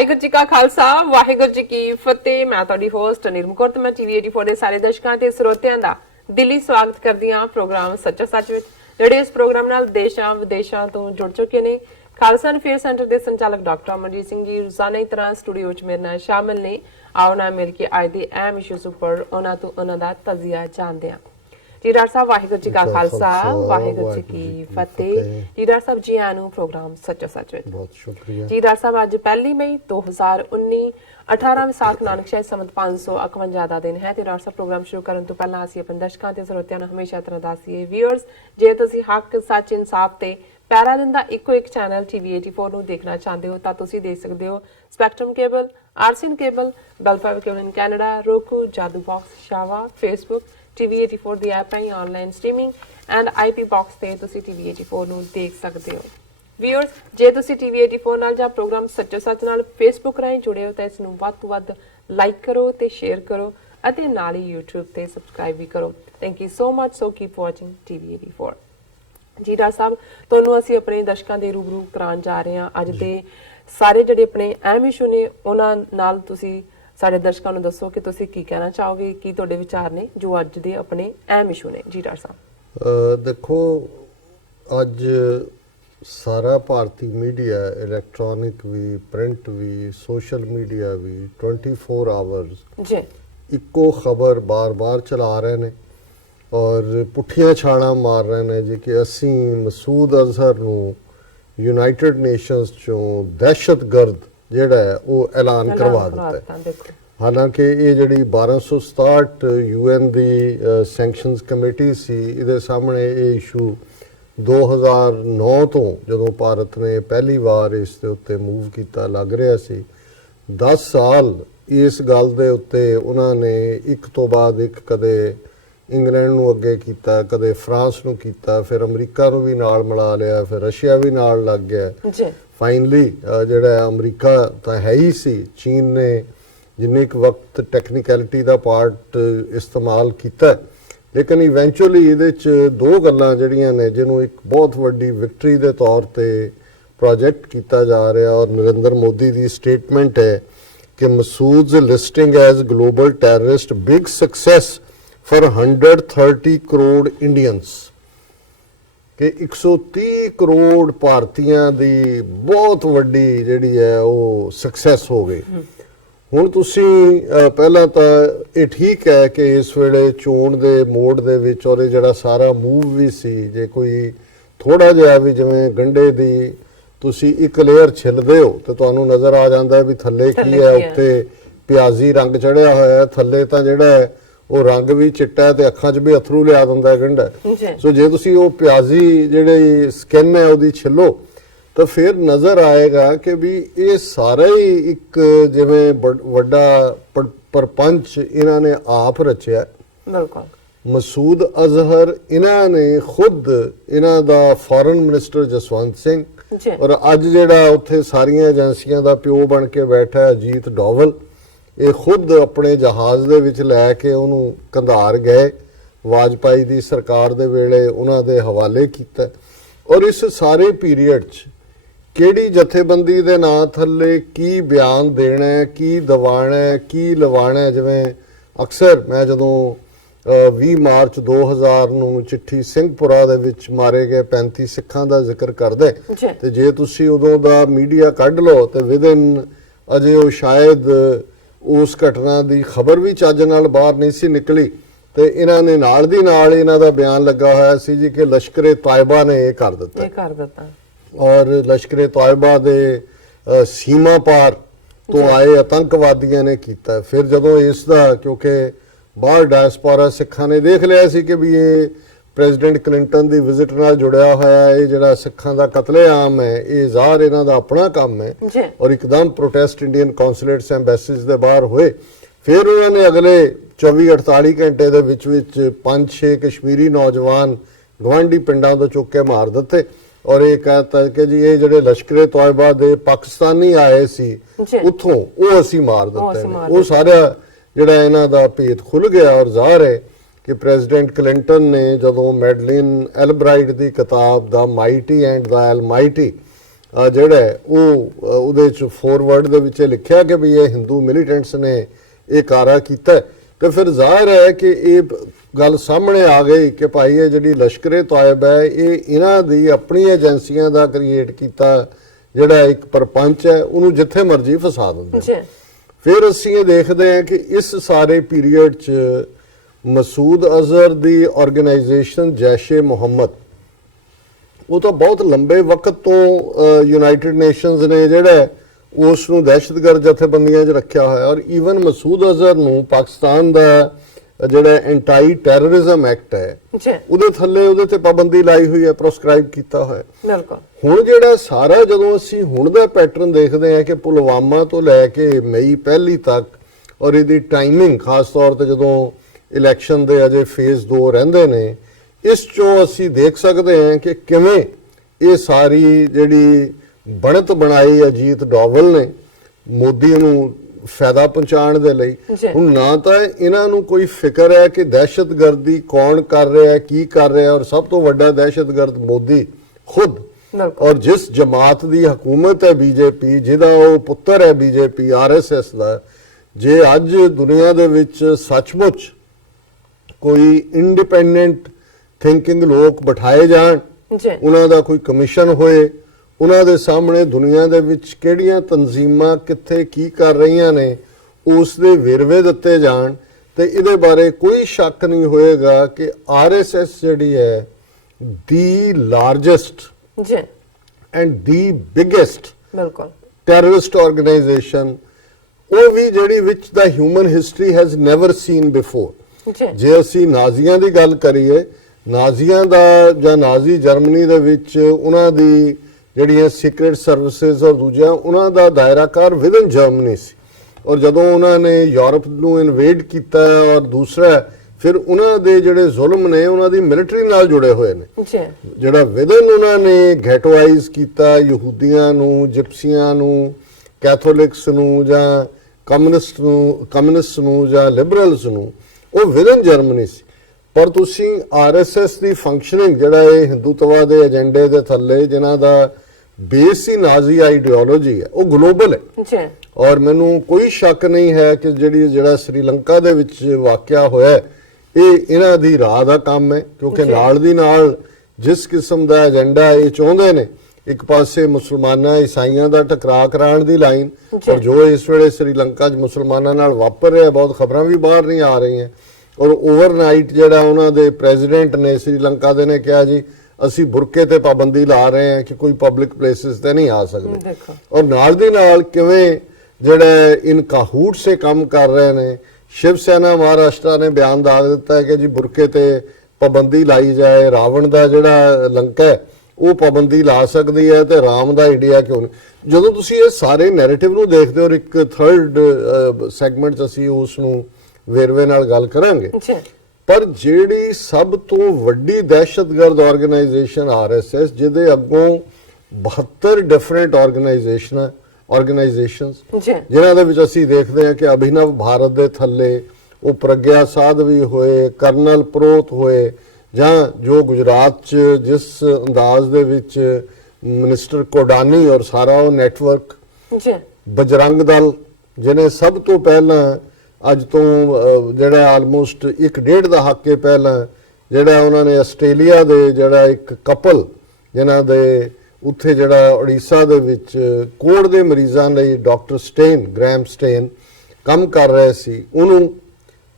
ਵਾਹਿਗੁਰੂ ਜੀ ਕਾ ਖਾਲਸਾ ਵਾਹਿਗੁਰੂ ਜੀ ਕੀ ਫਤਿਹ। ਮੈਂ ਤੁਹਾਡੀ ਹੋਸਟ ਨਿਰਮਲ ਕੌਰ ਤੇ ਮੈਂ ਟੀਵੀ 84 ਦੇ ਸਾਰੇ ਦਰਸ਼ਕਾਂ ਤੇ ਸਰੋਤਿਆਂ ਦਾ ਦਿਲੀ ਸਵਾਗਤ ਕਰਦੀ ਹਾਂ ਪ੍ਰੋਗਰਾਮ ਸੱਚਾ ਸੱਚ ਵਿੱਚ, ਜਿਹੜੇ ਇਸ ਪ੍ਰੋਗਰਾਮ ਨਾਲ ਦੇਸ਼ਾਂ ਵਿਦੇਸ਼ਾਂ ਤੋਂ ਜੁੜ ਚੁੱਕੇ ਨੇ। ਖਾਲਸਾ ਫੇਅਰ ਸੈਂਟਰ ਦੇ ਸੰਚਾਲਕ ਡਾਕਟਰ ਅਮਨਜੀਤ ਸਿੰਘ ਜੀ ਰੋਜ਼ਾਨਾ ਹੀ ਤਰ੍ਹਾਂ ਸਟੂਡੀਓ 'ਚ ਮੇਰੇ ਨਾਲ ਸ਼ਾਮਿਲ ਨੇ। ਆਓ ਨਾ ਮਿਲ ਕੇ ਅੱਜ ਦੇ ਅਹਿਮ ਇਸ਼ੂਜ਼ ਉੱਪਰ ਉਹਨਾਂ ਤੋਂ ਉਹਨਾਂ ਦਾ ਤਜ਼ੀਆ ਜਾਣਦੇ ਹਾਂ। जी डॉक्टर साहब वाहिगुरू जी का खालसा वाहिगुरू जी की फतेह। जी डॉक्टर साहब जी आनू प्रोग्राम सच्चा सच विच बहुत शुक्रिया जी। डॉक्टर साहब अज 1 मई 2019 18 ਵਿਸਾਖ ਨਾਨਕ ਸ਼ਾਹੀ ਸੰਮਤ 551 ਦਾ ਦਿਨ ਹੈ ਤੇ ਡਾਕਟਰ ਸਾਹਿਬ ਪ੍ਰੋਗਰਾਮ ਸ਼ੁਰੂ ਕਰਨ ਤੋਂ ਪਹਿਲਾਂ ਅਸੀਂ ਆਪਣੇ ਦਰਸ਼ਕਾਂ ਤੇ ਸਰੋਤਿਆਂ ਨੂੰ ਹਮੇਸ਼ਾ ਤਰ੍ਹਾਂ ਦੱਸੀਏ ਵੀਅਰਸ, ਜੇ ਤੁਸੀਂ ਹੱਕ ਸੱਚ ਇਨਸਾਫ ਤੇ ਪੈਰਾ ਦਿਨ ਦਾ ਇੱਕੋ ਇੱਕ ਚੈਨਲ ਟੀਵੀ 84 ਨੂੰ ਦੇਖਣਾ ਚਾਹੁੰਦੇ ਹੋ ਤਾਂ ਤੁਸੀਂ ਦੇਖ ਸਕਦੇ ਹੋ ਸਪੈਕਟਰਮ ਕੇਬਲ, ਆਰਸੀਨ cable, Bell Fibe cable in Canada, roku, Jadoo box, ਸ਼ਾਵਾ, ਫੇਸਬੁੱਕ, TV 84 ਦੀ ਐਪ ਹੈ online streaming and IP box ਤੇ ਤੁਸੀਂ TV 84 ਨੂੰ ਦੇਖ ਸਕਦੇ ਹੋ। ਵੀਅਰਸ, ਜੇ ਤੁਸੀਂ TV 84 ਨਾਲ ਜਾਂ ਪ੍ਰੋਗਰਾਮ ਸੱਚੋ ਸੱਚ ਨਾਲ ਫੇਸਬੁੱਕ ਰਾਹੀਂ ਜੁੜੇ ਹੋ ਤਾਂ ਇਸ ਨੂੰ ਵੱਧ ਤੋਂ ਵੱਧ ਲਾਈਕ ਕਰੋ ਤੇ ਸ਼ੇਅਰ ਕਰੋ ਅਤੇ ਨਾਲ ਹੀ YouTube ਤੇ ਸਬਸਕ੍ਰਾਈਬ ਵੀ ਕਰੋ। Thank you so much. So keep watching TV 84। ਜੀ ਡਾਕਟਰ ਸਾਹਿਬ, ਤੁਹਾਨੂੰ ਅਸੀਂ ਆਪਣੇ ਦਰਸ਼ਕਾਂ ਦੇ ਰੂਬਰੂ ਕਰਾਉਣ ਜਾ ਰਹੇ ਹਾਂ। ਅੱਜ ਦੇ ਸਾਰੇ ਜਿਹੜੇ ਆਪਣੇ ਅਹਿਮ ਇਸ਼ੂ ਨੇ ਉਹਨਾਂ ਨਾਲ ਤੁਸੀਂ ਸਾਡੇ ਦਰਸ਼ਕਾਂ ਨੂੰ ਦੱਸੋ ਕਿ ਤੁਸੀਂ ਕੀ ਕਹਿਣਾ ਚਾਹੋਗੇ, ਕੀ ਤੁਹਾਡੇ ਵਿਚਾਰ ਨੇ ਜੋ ਅੱਜ ਦੇ ਆਪਣੇ ਅਹਿਮ ਇਸ਼ੂ ਨੇ। ਜੀ ਡਾਕਟਰ ਸਾਹਿਬ। ਦੇਖੋ, ਅੱਜ ਸਾਰਾ ਭਾਰਤੀ ਮੀਡੀਆ, ਇਲੈਕਟ੍ਰੋਨਿਕ ਵੀ, ਪ੍ਰਿੰਟ ਵੀ, ਸੋਸ਼ਲ ਮੀਡੀਆ ਵੀ 24 ਆਵਰਸ ਜੀ ਇੱਕੋ ਖਬਰ ਬਾਰ-ਬਾਰ ਚਲਾ ਰਹੇ ਨੇ ਔਰ ਪੁੱਠੀਆਂ ਛਾਲਾਂ ਮਾਰ ਰਹੇ ਨੇ ਜੀ ਕਿ ਅਸੀਂ ਮਸੂਦ ਅਜ਼ਹਰ ਨੂੰ ਯੂਨਾਈਟਿਡ ਨੇਸ਼ਨਸ ਚੋਂ ਦਹਿਸ਼ਤਗਰਦ ਜਿਹੜਾ ਹੈ ਉਹ ਐਲਾਨ ਕਰਵਾ ਦਿੱਤਾ ਹੈ। ਹਾਲਾਂਕਿ ਇਹ ਜਿਹੜੀ 1267 UN ਦੀ ਸੈਂਕਸ਼ਨਸ ਕਮੇਟੀ ਸੀ, ਇਹਦੇ ਸਾਹਮਣੇ ਇਹ ਇਸ਼ੂ 2009 ਤੋਂ ਜਦੋਂ ਭਾਰਤ ਨੇ ਪਹਿਲੀ ਵਾਰ ਇਸ ਦੇ ਉੱਤੇ ਮੂਵ ਕੀਤਾ ਲੱਗ ਰਿਹਾ ਸੀ। 10 ਸਾਲ ਇਸ ਗੱਲ ਦੇ ਉੱਤੇ ਉਹਨਾਂ ਨੇ ਇੱਕ ਤੋਂ ਬਾਅਦ ਇੱਕ ਕਦੇ ਇੰਗਲੈਂਡ ਨੂੰ ਅੱਗੇ ਕੀਤਾ, ਕਦੇ ਫਰਾਂਸ ਨੂੰ ਕੀਤਾ, ਫਿਰ ਅਮਰੀਕਾ ਨੂੰ ਵੀ ਨਾਲ ਮਿਲਾ ਲਿਆ, ਫਿਰ ਰਸ਼ੀਆ ਵੀ ਨਾਲ ਲੱਗ ਗਿਆ। ਫਾਈਨਲੀ ਜਿਹੜਾ ਅਮਰੀਕਾ ਤਾਂ ਹੈ ਹੀ ਸੀ, ਚੀਨ ਨੇ ਜਿੰਨੇ ਕੁ ਵਕਤ ਟੈਕਨੀਕੈਲਿਟੀ ਦਾ ਪਾਰਟ ਇਸਤੇਮਾਲ ਕੀਤਾ, ਲੇਕਿਨ ਇਵੈਂਚੁਅਲੀ ਇਹਦੇ 'ਚ ਦੋ ਗੱਲਾਂ ਜਿਹੜੀਆਂ ਨੇ ਜਿਹਨੂੰ ਇੱਕ ਬਹੁਤ ਵੱਡੀ ਵਿਕਟਰੀ ਦੇ ਤੌਰ ਤੇ ਪ੍ਰੋਜੈਕਟ ਕੀਤਾ ਜਾ ਰਿਹਾ ਔਰ ਨਰਿੰਦਰ ਮੋਦੀ ਦੀ ਸਟੇਟਮੈਂਟ ਹੈ ਕਿ ਮਸੂਦ's listing as global terrorist big success for 130 crore Indians, ਕਿ 130 ਕਰੋੜ ਭਾਰਤੀਆਂ ਦੀ ਬਹੁਤ ਵੱਡੀ ਜਿਹੜੀ ਹੈ ਉਹ ਸਕਸੈਸ ਹੋ ਗਈ। ਹੁਣ ਤੁਸੀਂ ਪਹਿਲਾਂ ਤਾਂ ਇਹ ਠੀਕ ਹੈ ਕਿ ਇਸ ਵੇਲੇ ਚੋਣ ਦੇ ਮੋੜ ਦੇ ਵਿੱਚ ਔਰ ਇਹ ਜਿਹੜਾ ਸਾਰਾ ਮੂਵ ਵੀ ਸੀ, ਜੇ ਕੋਈ ਥੋੜਾ ਜਿਹਾ ਵੀ ਜਿਵੇਂ ਗੰਢੇ ਦੀ ਤੁਸੀਂ ਇੱਕ ਲੇਅਰ ਛਿੱਲਦੇ ਹੋ ਤੇ ਤੁਹਾਨੂੰ ਨਜ਼ਰ ਆ ਜਾਂਦਾ ਵੀ ਥੱਲੇ ਕੀ ਹੈ, ਉੱਤੇ ਪਿਆਜ਼ੀ ਰੰਗ ਚੜਿਆ ਹੋਇਆ ਹੈ, ਥੱਲੇ ਤਾਂ ਜਿਹੜਾ ਹੈ ਉਹ ਰੰਗ ਵੀ ਚਿੱਟਾ ਹੈ ਤੇ ਅੱਖਾਂ 'ਚ ਵੀ ਅਥਰੂ ਲਿਆ ਦਿੰਦਾ ਗੰਢਾ। ਸੋ ਜੇ ਤੁਸੀਂ ਉਹ ਪਿਆਜ਼ੀ ਜਿਹੜੀ ਸਕਿਨ ਹੈ ਉਹਦੀ ਛਿੱਲੋ ਤਾਂ ਫਿਰ ਨਜ਼ਰ ਆਏਗਾ ਕਿ ਵੀ ਇਹ ਸਾਰਾ ਹੀ ਇੱਕ ਜਿਵੇਂ ਵੱਡਾ ਪਰਪੰਚ ਇਹਨਾਂ ਨੇ ਆਪ ਰਚਿਆ। ਬਿਲਕੁਲ। ਮਸੂਦ ਅਜ਼ਹਰ ਇਹਨਾਂ ਨੇ ਖੁਦ, ਇਹਨਾਂ ਦਾ ਫੋਰਨ ਮਿਨਿਸਟਰ ਜਸਵੰਤ ਸਿੰਘ ਔਰ ਅੱਜ ਜਿਹੜਾ ਉੱਥੇ ਸਾਰੀਆਂ ਏਜੰਸੀਆਂ ਦਾ ਪਿਓ ਬਣ ਕੇ ਬੈਠਾ ਹੈ ਅਜੀਤ ਡੋਵਲ, ਇਹ ਖੁਦ ਆਪਣੇ ਜਹਾਜ਼ ਦੇ ਵਿੱਚ ਲੈ ਕੇ ਉਹਨੂੰ ਕੰਧਾਰ ਗਏ, ਵਾਜਪਾਈ ਦੀ ਸਰਕਾਰ ਦੇ ਵੇਲੇ ਉਹਨਾਂ ਦੇ ਹਵਾਲੇ ਕੀਤਾ। ਔਰ ਇਸ ਸਾਰੇ ਪੀਰੀਅਡ 'ਚ ਕਿਹੜੀ ਜਥੇਬੰਦੀ ਦੇ ਨਾਂ ਥੱਲੇ ਕੀ ਬਿਆਨ ਦੇਣਾ ਹੈ, ਕੀ ਦਿਵਾਣਾ ਹੈ, ਕੀ ਲਵਾਣਾ ਹੈ। ਜਿਵੇਂ ਅਕਸਰ ਮੈਂ ਜਦੋਂ 20 ਮਾਰਚ 2000 ਨੂੰ ਚਿੱਠੀ ਸਿੰਘਪੁਰਾ ਦੇ ਵਿੱਚ ਮਾਰੇ ਗਏ 35 ਸਿੱਖਾਂ ਦਾ ਜ਼ਿਕਰ ਕਰਦੇ ਤੇ ਜੇ ਤੁਸੀਂ ਉਦੋਂ ਦਾ ਮੀਡੀਆ ਕੱਢ ਲਓ ਤੇ ਵਿਦਿਨ ਅਜੇ ਉਹ ਸ਼ਾਇਦ ਉਸ ਘਟਨਾ ਦੀ ਖਬਰ ਵੀ ਚੱਜ ਨਾਲ ਬਾਹਰ ਨਹੀਂ ਸੀ ਨਿਕਲੀ ਤੇ ਇਹਨਾਂ ਨੇ ਨਾਲ ਦੀ ਨਾਲ ਇਹਨਾਂ ਦਾ ਬਿਆਨ ਲੱਗਾ ਹੋਇਆ ਸੀ ਜੀ ਕਿ ਲਸ਼ਕਰੇ ਤਾਇਬਾ ਨੇ ਇਹ ਕਰ ਦਿੱਤਾ ਔਰ ਲਸ਼ਕਰੇ ਤਾਇਬਾ ਦੇ ਸੀਮਾ ਪਾਰ ਤੋਂ ਆਏ ਆਤੰਕਵਾਦੀਆਂ ਨੇ ਕੀਤਾ। ਫਿਰ ਜਦੋਂ ਇਸ ਦਾ ਕਿਉਂਕਿ ਬਾਹਰ ਡਾਇਸਪੋਰਾ ਸਿੱਖਾਂ ਨੇ ਦੇਖ ਲਿਆ ਸੀ ਕਿ ਵੀ ਇਹ ਪ੍ਰੈਜ਼ੀਡੈਂਟ ਕਲਿੰਟਨ ਦੀ ਵਿਜ਼ਿਟ ਨਾਲ ਜੁੜਿਆ ਹੋਇਆ, ਇਹ ਜਿਹੜਾ ਸਿੱਖਾਂ ਦਾ ਕਤਲੇਆਮ ਹੈ ਇਹ ਜ਼ਾਹਰ ਇਹਨਾਂ ਦਾ ਆਪਣਾ ਕੰਮ ਹੈ ਔਰ ਇੱਕਦਮ ਪ੍ਰੋਟੈਸਟ ਇੰਡੀਅਨ ਕੌਂਸੂਲੇਟਸ ਐਮਬੈਸੀਜ਼ ਦੇ ਬਾਹਰ ਹੋਏ। ਫਿਰ ਉਹਨਾਂ ਨੇ ਅਗਲੇ 24-48 ਘੰਟੇ ਦੇ ਵਿੱਚ 5-6 ਕਸ਼ਮੀਰੀ ਨੌਜਵਾਨ ਗਵਾਂਢੀ ਪਿੰਡਾਂ ਤੋਂ ਚੁੱਕ ਕੇ ਮਾਰ ਦਿੱਤੇ ਔਰ ਇਹ ਕਹਤਾ ਕਿ ਜੀ ਇਹ ਜਿਹੜੇ ਲਸ਼ਕਰੇ ਤੌਇਬਾ ਦੇ ਪਾਕਿਸਤਾਨੀ ਆਏ ਸੀ ਉੱਥੋਂ ਉਹ ਅਸੀਂ ਮਾਰ ਦਿੱਤੇ ਨੇ। ਉਹ ਸਾਰਾ ਜਿਹੜਾ ਇਹਨਾਂ ਦਾ ਭੇਤ ਖੁੱਲ ਗਿਆ ਔਰ ਜ਼ਾਹਰ ਹੈ ਕਿ ਪ੍ਰੈਜ਼ੀਡੈਂਟ ਕਲਿੰਟਨ ਨੇ ਜਦੋਂ ਮੈਡਲਿਨ ਐਲਬਰਾਈਟ ਦੀ ਕਿਤਾਬ ਦਾ ਮਾਈਟੀ ਐਂਡ ਦਾ ਐਲਮਾਈਟੀ ਜਿਹੜਾ ਹੈ ਉਹ ਉਹਦੇ ਚ ਫੋਰਵਰਡ ਦੇ ਵਿੱਚ ਲਿਖਿਆ ਕਿ ਵੀ ਇਹ ਹਿੰਦੂ ਮਿਲੀਟੈਂਟਸ ਨੇ ਇਹ ਕਾਰਾ ਕੀਤਾ ਹੈ, ਤੇ ਫਿਰ ਜ਼ਾਹਿਰ ਹੈ ਕਿ ਇਹ ਗੱਲ ਸਾਹਮਣੇ ਆ ਗਈ ਕਿ ਭਾਈ ਇਹ ਜਿਹੜੀ ਲਸ਼ਕਰੇ ਤੌਇਬ ਹੈ ਇਹ ਇਹਨਾਂ ਦੀ ਆਪਣੀ ਏਜੰਸੀਆਂ ਦਾ ਕ੍ਰੀਏਟ ਕੀਤਾ ਜਿਹੜਾ ਇੱਕ ਪਰਪੰਚ ਹੈ, ਉਹਨੂੰ ਜਿੱਥੇ ਮਰਜ਼ੀ ਫਸਾ ਦਿੰਦੇ ਜੀ। ਫਿਰ ਅਸੀਂ ਇਹ ਦੇਖਦੇ ਹਾਂ ਕਿ ਇਸ ਸਾਰੇ ਪੀਰੀਅਡ 'ਚ ਮਸੂਦ ਅਜ਼ਹਰ ਦੀ ਆਰਗੇਨਾਈਜੇਸ਼ਨ ਜੈਸ਼-ਏ ਮੁਹੰਮਦ, ਉਹ ਤਾਂ ਬਹੁਤ ਲੰਬੇ ਵਕਤ ਤੋਂ ਯੂਨਾਈਟਿਡ ਨੇਸ਼ਨਸ ਨੇ ਜਿਹੜਾ ਉਸ ਨੂੰ ਦਹਿਸ਼ਤਗਰਦ ਜਥੇਬੰਦੀਆਂ 'ਚ ਰੱਖਿਆ ਹੋਇਆ, ਔਰ ਈਵਨ ਮਸੂਦ ਅਜ਼ਹਰ ਨੂੰ ਪਾਕਿਸਤਾਨ ਦਾ ਜਿਹੜਾ ਐਂਟੀ ਟੈਰਰਿਜ਼ਮ ਐਕਟ ਹੈ ਜੀ ਉਹਦੇ ਥੱਲੇ ਉਹਦੇ ਤੇ ਪਾਬੰਦੀ ਲਾਈ ਹੋਈ ਹੈ, ਪ੍ਰੋਸਕ੍ਰਾਈਬ ਕੀਤਾ ਹੋਇਆ। ਬਿਲਕੁਲ। ਹੁਣ ਜਿਹੜਾ ਸਾਰਾ ਜਦੋਂ ਅਸੀਂ ਹੁਣ ਦਾ ਪੈਟਰਨ ਦੇਖਦੇ ਹਾਂ ਕਿ ਪੁਲਵਾਮਾ ਤੋਂ ਲੈ ਕੇ ਮਈ ਪਹਿਲੀ ਤੱਕ, ਔਰ ਇਹਦੀ ਟਾਈਮਿੰਗ ਖਾਸ ਤੌਰ ਤੇ ਜਦੋਂ ਇਲੈਕਸ਼ਨ ਦੇ ਅਜੇ ਫੇਜ਼ 2 ਰਹਿੰਦੇ ਨੇ, ਇਸ ਚੋਂ ਅਸੀਂ ਦੇਖ ਸਕਦੇ ਹਾਂ ਕਿ ਕਿਵੇਂ ਇਹ ਸਾਰੀ ਜਿਹੜੀ ਬਣਤ ਬਣਾਈ ਅਜੀਤ ਡੋਵਲ ਨੇ ਮੋਦੀ ਨੂੰ ਫਾਇਦਾ ਪਹੁੰਚਾਉਣ ਦੇ ਲਈ। ਹੁਣ ਨਾ ਤਾਂ ਇਹਨਾਂ ਨੂੰ ਕੋਈ ਫਿਕਰ ਹੈ ਕਿ ਦਹਿਸ਼ਤਗਰਦੀ ਕੌਣ ਕਰ ਰਿਹਾ ਹੈ, ਕੀ ਕਰ ਰਿਹਾ, ਔਰ ਸਭ ਤੋਂ ਵੱਡਾ ਦਹਿਸ਼ਤਗਰਦ ਮੋਦੀ ਖੁਦ, ਔਰ ਜਿਸ ਜਮਾਤ ਦੀ ਹਕੂਮਤ ਹੈ ਬੀਜੇਪੀ, ਜਿਹਦਾ ਉਹ ਪੁੱਤਰ ਹੈ ਬੀਜੇਪੀ ਆਰਐਸਐਸ ਦਾ, ਜੇ ਅੱਜ ਦੁਨੀਆ ਦੇ ਵਿੱਚ ਸੱਚਮੁੱਚ ਕੋਈ ਇੰਡੀਪੈਂਡੈਂਟ ਥਿੰਕਿੰਗ ਲੋਕ ਬਿਠਾਏ ਜਾਣ, ਉਹਨਾਂ ਦਾ ਕੋਈ ਕਮਿਸ਼ਨ ਹੋਏ, ਉਹਨਾਂ ਦੇ ਸਾਹਮਣੇ ਦੁਨੀਆ ਦੇ ਵਿੱਚ ਕਿਹੜੀਆਂ ਤਨਜ਼ੀਮਾਂ ਕਿੱਥੇ ਕੀ ਕਰ ਰਹੀਆਂ ਨੇ ਉਸ ਦੇ ਵੇਰਵੇ ਦਿੱਤੇ ਜਾਣ, ਤੇ ਇਹਦੇ ਬਾਰੇ ਕੋਈ ਸ਼ੱਕ ਨਹੀਂ ਹੋਏਗਾ ਕਿ ਆਰਐਸਐਸ ਜਿਹੜੀ ਹੈ the largest and the biggest terrorist organisation, ਉਹ ਵੀ ਜਿਹੜੀ ਵਿਚ ਦਾ human history has never seen before. ਜੇ ਅਸੀਂ ਨਾਜ਼ੀਆਂ ਦੀ ਗੱਲ ਕਰੀਏ, ਨਾਜ਼ੀਆਂ ਦਾ ਜਾਂ ਨਾਜ਼ੀ ਜਰਮਨੀ ਦੇ ਵਿੱਚ ਉਹਨਾਂ ਦੀ ਜਿਹੜੀਆਂ ਸੀਕ੍ਰੇਟ ਸਰਵਿਸਿਜ਼ ਔਰ ਦੂਜਿਆਂ ਉਹਨਾਂ ਦਾ ਦਾਇਰਾਕਾਰ ਵਿਦਨ ਜਰਮਨੀ ਸੀ, ਔਰ ਜਦੋਂ ਉਹਨਾਂ ਨੇ ਯੂਰਪ ਨੂੰ ਇਨਵੇਡ ਕੀਤਾ ਔਰ ਦੂਸਰਾ ਫਿਰ ਉਹਨਾਂ ਦੇ ਜਿਹੜੇ ਜ਼ੁਲਮ ਨੇ ਉਹਨਾਂ ਦੀ ਮਿਲਟਰੀ ਨਾਲ ਜੁੜੇ ਹੋਏ ਨੇ, ਜਿਹੜਾ ਵਿਦਨ ਉਹਨਾਂ ਨੇ ਗੈਟੋਆਈਜ਼ ਕੀਤਾ ਯਹੂਦੀਆਂ ਨੂੰ, ਜਿਪਸੀਆਂ ਨੂੰ, ਕੈਥੋਲਿਕਸ ਨੂੰ ਜਾਂ ਕਮਿਊਨਿਸਟ ਨੂੰ ਜਾਂ ਲਿਬਰਲਸ ਨੂੰ, ਉਹ ਵਿਦਨ ਜਰਮਨੀ ਸੀ। ਪਰ ਤੁਸੀਂ ਆਰਐਸਐਸ ਦੀ ਫੰਕਸ਼ਨਿੰਗ ਜਿਹੜਾ ਇਹ ਹਿੰਦੂਤਵਾ ਦੇ ਏਜੰਡੇ ਦੇ ਥੱਲੇ ਜਿਨ੍ਹਾਂ ਦਾ ਬੇਸ ਹੀ ਨਾਜ਼ੀ ਆਈਡੀਓਲੋਜੀ ਹੈ, ਉਹ ਗਲੋਬਲ ਹੈ। ਔਰ ਮੈਨੂੰ ਕੋਈ ਸ਼ੱਕ ਨਹੀਂ ਹੈ ਕਿ ਜਿਹੜਾ ਸ੍ਰੀਲੰਕਾ ਦੇ ਵਿੱਚ ਵਾਕਿਆ ਹੋਇਆ ਇਹ ਇਹਨਾਂ ਦੀ ਰਾਹ ਦਾ ਕੰਮ ਹੈ, ਕਿਉਂਕਿ ਨਾਲ ਦੀ ਨਾਲ ਜਿਸ ਕਿਸਮ ਦਾ ਏਜੰਡਾ ਇਹ ਚਾਹੁੰਦੇ ਨੇ, ਇੱਕ ਪਾਸੇ ਮੁਸਲਮਾਨਾਂ ਈਸਾਈਆਂ ਦਾ ਟਕਰਾਅ ਕਰਾਉਣ ਦੀ ਲਾਈਨ, ਔਰ ਜੋ ਇਸ ਵੇਲੇ ਸ੍ਰੀਲੰਕਾ 'ਚ ਮੁਸਲਮਾਨਾਂ ਨਾਲ ਵਾਪਰ ਰਿਹਾ, ਬਹੁਤ ਖਬਰਾਂ ਵੀ ਬਾਹਰ ਨਹੀਂ ਆ ਰਹੀਆਂ, ਔਰ ਓਵਰਨਾਈਟ ਜਿਹੜਾ ਉਹਨਾਂ ਦੇ ਪ੍ਰੈਜ਼ੀਡੈਂਟ ਨੇ ਸ੍ਰੀਲੰਕਾ ਦੇ ਨੇ ਕਿਹਾ ਜੀ ਅਸੀਂ ਬੁਰਕੇ ਤੇ ਪਾਬੰਦੀ ਲਾ ਰਹੇ ਹਾਂ ਕਿ ਕੋਈ ਪਬਲਿਕ ਪਲੇਸਿਸ ਤੇ ਨਹੀਂ ਆ ਸਕਦੇ, ਔਰ ਨਾਲ ਦੀ ਨਾਲ ਕਿਵੇਂ ਜਿਹੜੇ ਇਨ ਕਾਹੂਟ ਸੇ ਕੰਮ ਕਰ ਰਹੇ ਨੇ। ਸ਼ਿਵ ਸੈਨਾ ਮਹਾਰਾਸ਼ਟਰ ਨੇ ਬਿਆਨ ਦਾਗ ਦਿੱਤਾ ਹੈ ਕਿ ਜੀ ਬੁਰਕੇ ਤੇ ਪਾਬੰਦੀ ਲਾਈ ਜਾਏ, ਰਾਵਣ ਦਾ ਜਿਹੜਾ ਲੰਕਾ ਹੈ ਉਹ ਪਾਬੰਦੀ ਲਾ ਸਕਦੀ ਹੈ ਤੇ ਰਾਮ ਦਾ ਇੰਡੀਆ ਕਿਉਂ ਨਹੀਂ। ਜਦੋਂ ਤੁਸੀਂ ਇਹ ਸਾਰੇ ਨੈਰੇਟਿਵ ਨੂੰ ਦੇਖਦੇ ਹੋ, ਇੱਕ ਥਰਡ ਸੈਗਮੈਂਟ 'ਚ ਅਸੀਂ ਉਸ ਨੂੰ ਵੇਰਵੇ ਨਾਲ ਗੱਲ ਕਰਾਂਗੇ, ਪਰ ਜਿਹੜੀ ਸਭ ਤੋਂ ਵੱਡੀ ਦਹਿਸ਼ਤਗਰਦ ਆਰਗੇਨਾਈਜੇਸ਼ਨ ਆਰਐਸਐਸ, ਜਿਹਦੇ ਅੱਗੋਂ 72 ਡਿਫਰੈਂਟ ਆਰਗੇਨਾਈਜੇਸ਼ਨਸ ਜਿਨ੍ਹਾਂ ਦੇ ਵਿੱਚ ਅਸੀਂ ਦੇਖਦੇ ਹਾਂ ਕਿ ਅਭਿਨਵ ਭਾਰਤ ਦੇ ਥੱਲੇ ਉਹ ਪ੍ਰਗਿਆ ਸਾਧਵੀ ਹੋਏ, ਕਰਨਲ ਪ੍ਰੋਤ ਹੋਏ, ਜਾਂ ਜੋ ਗੁਜਰਾਤ 'ਚ ਜਿਸ ਅੰਦਾਜ਼ ਦੇ ਵਿੱਚ ਮਿਨਿਸਟਰ ਕੋਡਾਨੀ ਔਰ ਸਾਰਾ ਉਹ ਨੈਟਵਰਕ, ਬਜਰੰਗ ਦਲ ਜਿਹਨੇ ਸਭ ਤੋਂ ਪਹਿਲਾਂ ਅੱਜ ਤੋਂ ਜਿਹੜਾ ਆਲਮੋਸਟ 1.5 ਦਹਾਕੇ ਪਹਿਲਾਂ ਜਿਹੜਾ ਉਹਨਾਂ ਨੇ ਆਸਟ੍ਰੇਲੀਆ ਦੇ ਜਿਹੜਾ ਇੱਕ ਕਪਲ ਜਿਨ੍ਹਾਂ ਦੇ ਉੱਥੇ ਜਿਹੜਾ ਉੜੀਸਾ ਦੇ ਵਿੱਚ ਕੋੜ ਦੇ ਮਰੀਜ਼ਾਂ ਲਈ ਡਾਕਟਰ ਸਟੇਨ, ਗ੍ਰੈਮ ਸਟੇਨ ਕੰਮ ਕਰ ਰਹੇ ਸੀ, ਉਹਨੂੰ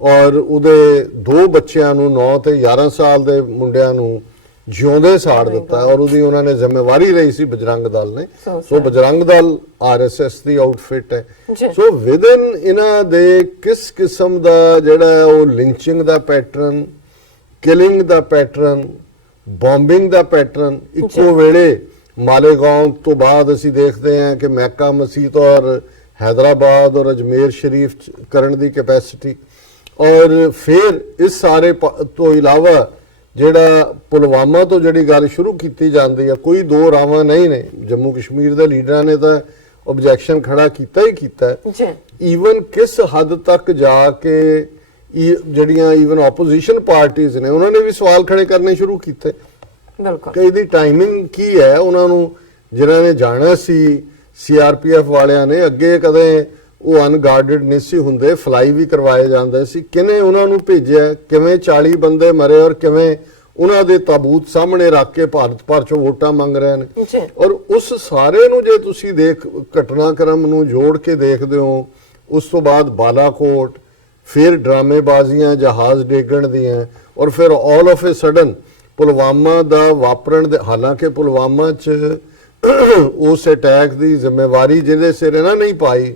ਔਰ ਉਹਦੇ 2 ਬੱਚਿਆਂ ਨੂੰ 9 ਤੇ 11 ਸਾਲ ਦੇ ਮੁੰਡਿਆਂ ਨੂੰ ਜਿਉਂਦੇ ਸਾੜ ਦਿੱਤਾ, ਔਰ ਉਹਦੀ ਉਹਨਾਂ ਨੇ ਜ਼ਿੰਮੇਵਾਰੀ ਲਈ ਸੀ ਬਜਰੰਗ ਦਲ ਨੇ। ਸੋ ਬਜਰੰਗ ਦਲ ਆਰਐਸਐਸ ਦੀ ਆਊਟਫਿਟ ਹੈ। ਸੋ ਵਿਦਨ ਇਹਨਾਂ ਦੇ ਕਿਸ ਕਿਸਮ ਦਾ ਜਿਹੜਾ ਉਹ ਲਿੰਚਿੰਗ ਦਾ ਪੈਟਰਨ, ਕਿਲਿੰਗ ਦਾ ਪੈਟਰਨ, ਬੰਬਿੰਗ ਦਾ ਪੈਟਰਨ, ਇੱਕੋ ਵੇਲੇ ਮਾਲੇਗਾਉਂ ਤੋਂ ਬਾਅਦ ਅਸੀਂ ਦੇਖਦੇ ਹਾਂ ਕਿ ਮੈਕਾ ਮਸਜਿਦ ਔਰ हैदराबाद और अजमेर शरीफ करने की कैपेसिटी, और फिर इस सारे तो इलावा ਜਿਹੜਾ ਪੁਲਵਾਮਾ ਤੋਂ ਜਿਹੜੀ ਗੱਲ ਸ਼ੁਰੂ ਕੀਤੀ ਜਾਂਦੀ ਆ, ਕੋਈ ਦੋ ਰਾਵਾਂ ਨਹੀਂ ਨੇ। ਜੰਮੂ ਕਸ਼ਮੀਰ ਦੇ ਲੀਡਰਾਂ ਨੇ ਤਾਂ ਆਬਜੈਕਸ਼ਨ ਖੜਾ ਕੀਤਾ ਹੀ ਕੀਤਾ ਜੀ। ਈਵਨ ਕਿਸ ਹੱਦ ਤੱਕ ਜਾ ਕੇ ਜਿਹੜੀਆਂ ਈਵਨ ਆਪੋਜੀਸ਼ਨ ਪਾਰਟੀਆਂ ਨੇ ਉਹਨਾਂ ਨੇ ਵੀ ਸਵਾਲ ਖੜੇ ਕਰਨੇ ਸ਼ੁਰੂ ਕੀਤੇ। ਬਿਲਕੁਲ, ਕਿ ਇਹਦੀ ਟਾਈਮਿੰਗ ਕੀ ਹੈ, ਉਹਨਾਂ ਨੂੰ ਜਿਨ੍ਹਾਂ ਨੇ ਜਾਣਾ ਸੀ CRPF ਵਾਲਿਆਂ ਨੇ, ਅੱਗੇ ਕਦੇ ਉਹ ਅਨਗਾਰਡਡ ਨਹੀਂ ਸੀ ਹੁੰਦੇ, ਫਲਾਈ ਵੀ ਕਰਵਾਏ ਜਾਂਦੇ ਸੀ, ਕਿਨੇ ਉਹਨਾਂ ਨੂੰ ਭੇਜਿਆ, ਕਿਵੇਂ 40 ਬੰਦੇ ਮਰੇ ਔਰ ਕਿਵੇਂ ਉਹਨਾਂ ਦੇ ਤਾਬੂਤ ਸਾਹਮਣੇ ਰੱਖ ਕੇ ਭਾਰਤ ਭਰ ਚੋਂ ਵੋਟਾਂ ਮੰਗ ਰਹੇ ਨੇ। ਔਰ ਉਸ ਸਾਰੇ ਨੂੰ ਜੇ ਤੁਸੀਂ ਘਟਨਾਕ੍ਰਮ ਨੂੰ ਜੋੜ ਕੇ ਦੇਖਦੇ ਹੋ, ਉਸ ਤੋਂ ਬਾਅਦ ਬਾਲਾਕੋਟ, ਫਿਰ ਡਰਾਮੇਬਾਜ਼ੀਆਂ ਜਹਾਜ਼ ਡੇਗਣ ਦੀਆਂ, ਔਰ ਫਿਰ all of a sudden Pulwama ਦਾ ਵਾਪਰਨ ਦੇ, ਹਾਲਾਂਕਿ ਪੁਲਵਾਮਾ 'ਚ ਉਸ ਅਟੈਕ ਦੀ ਜ਼ਿੰਮੇਵਾਰੀ ਜਿਹਦੇ ਸਿਰ ਇਹਨਾਂ ਨਹੀਂ ਪਾਈ,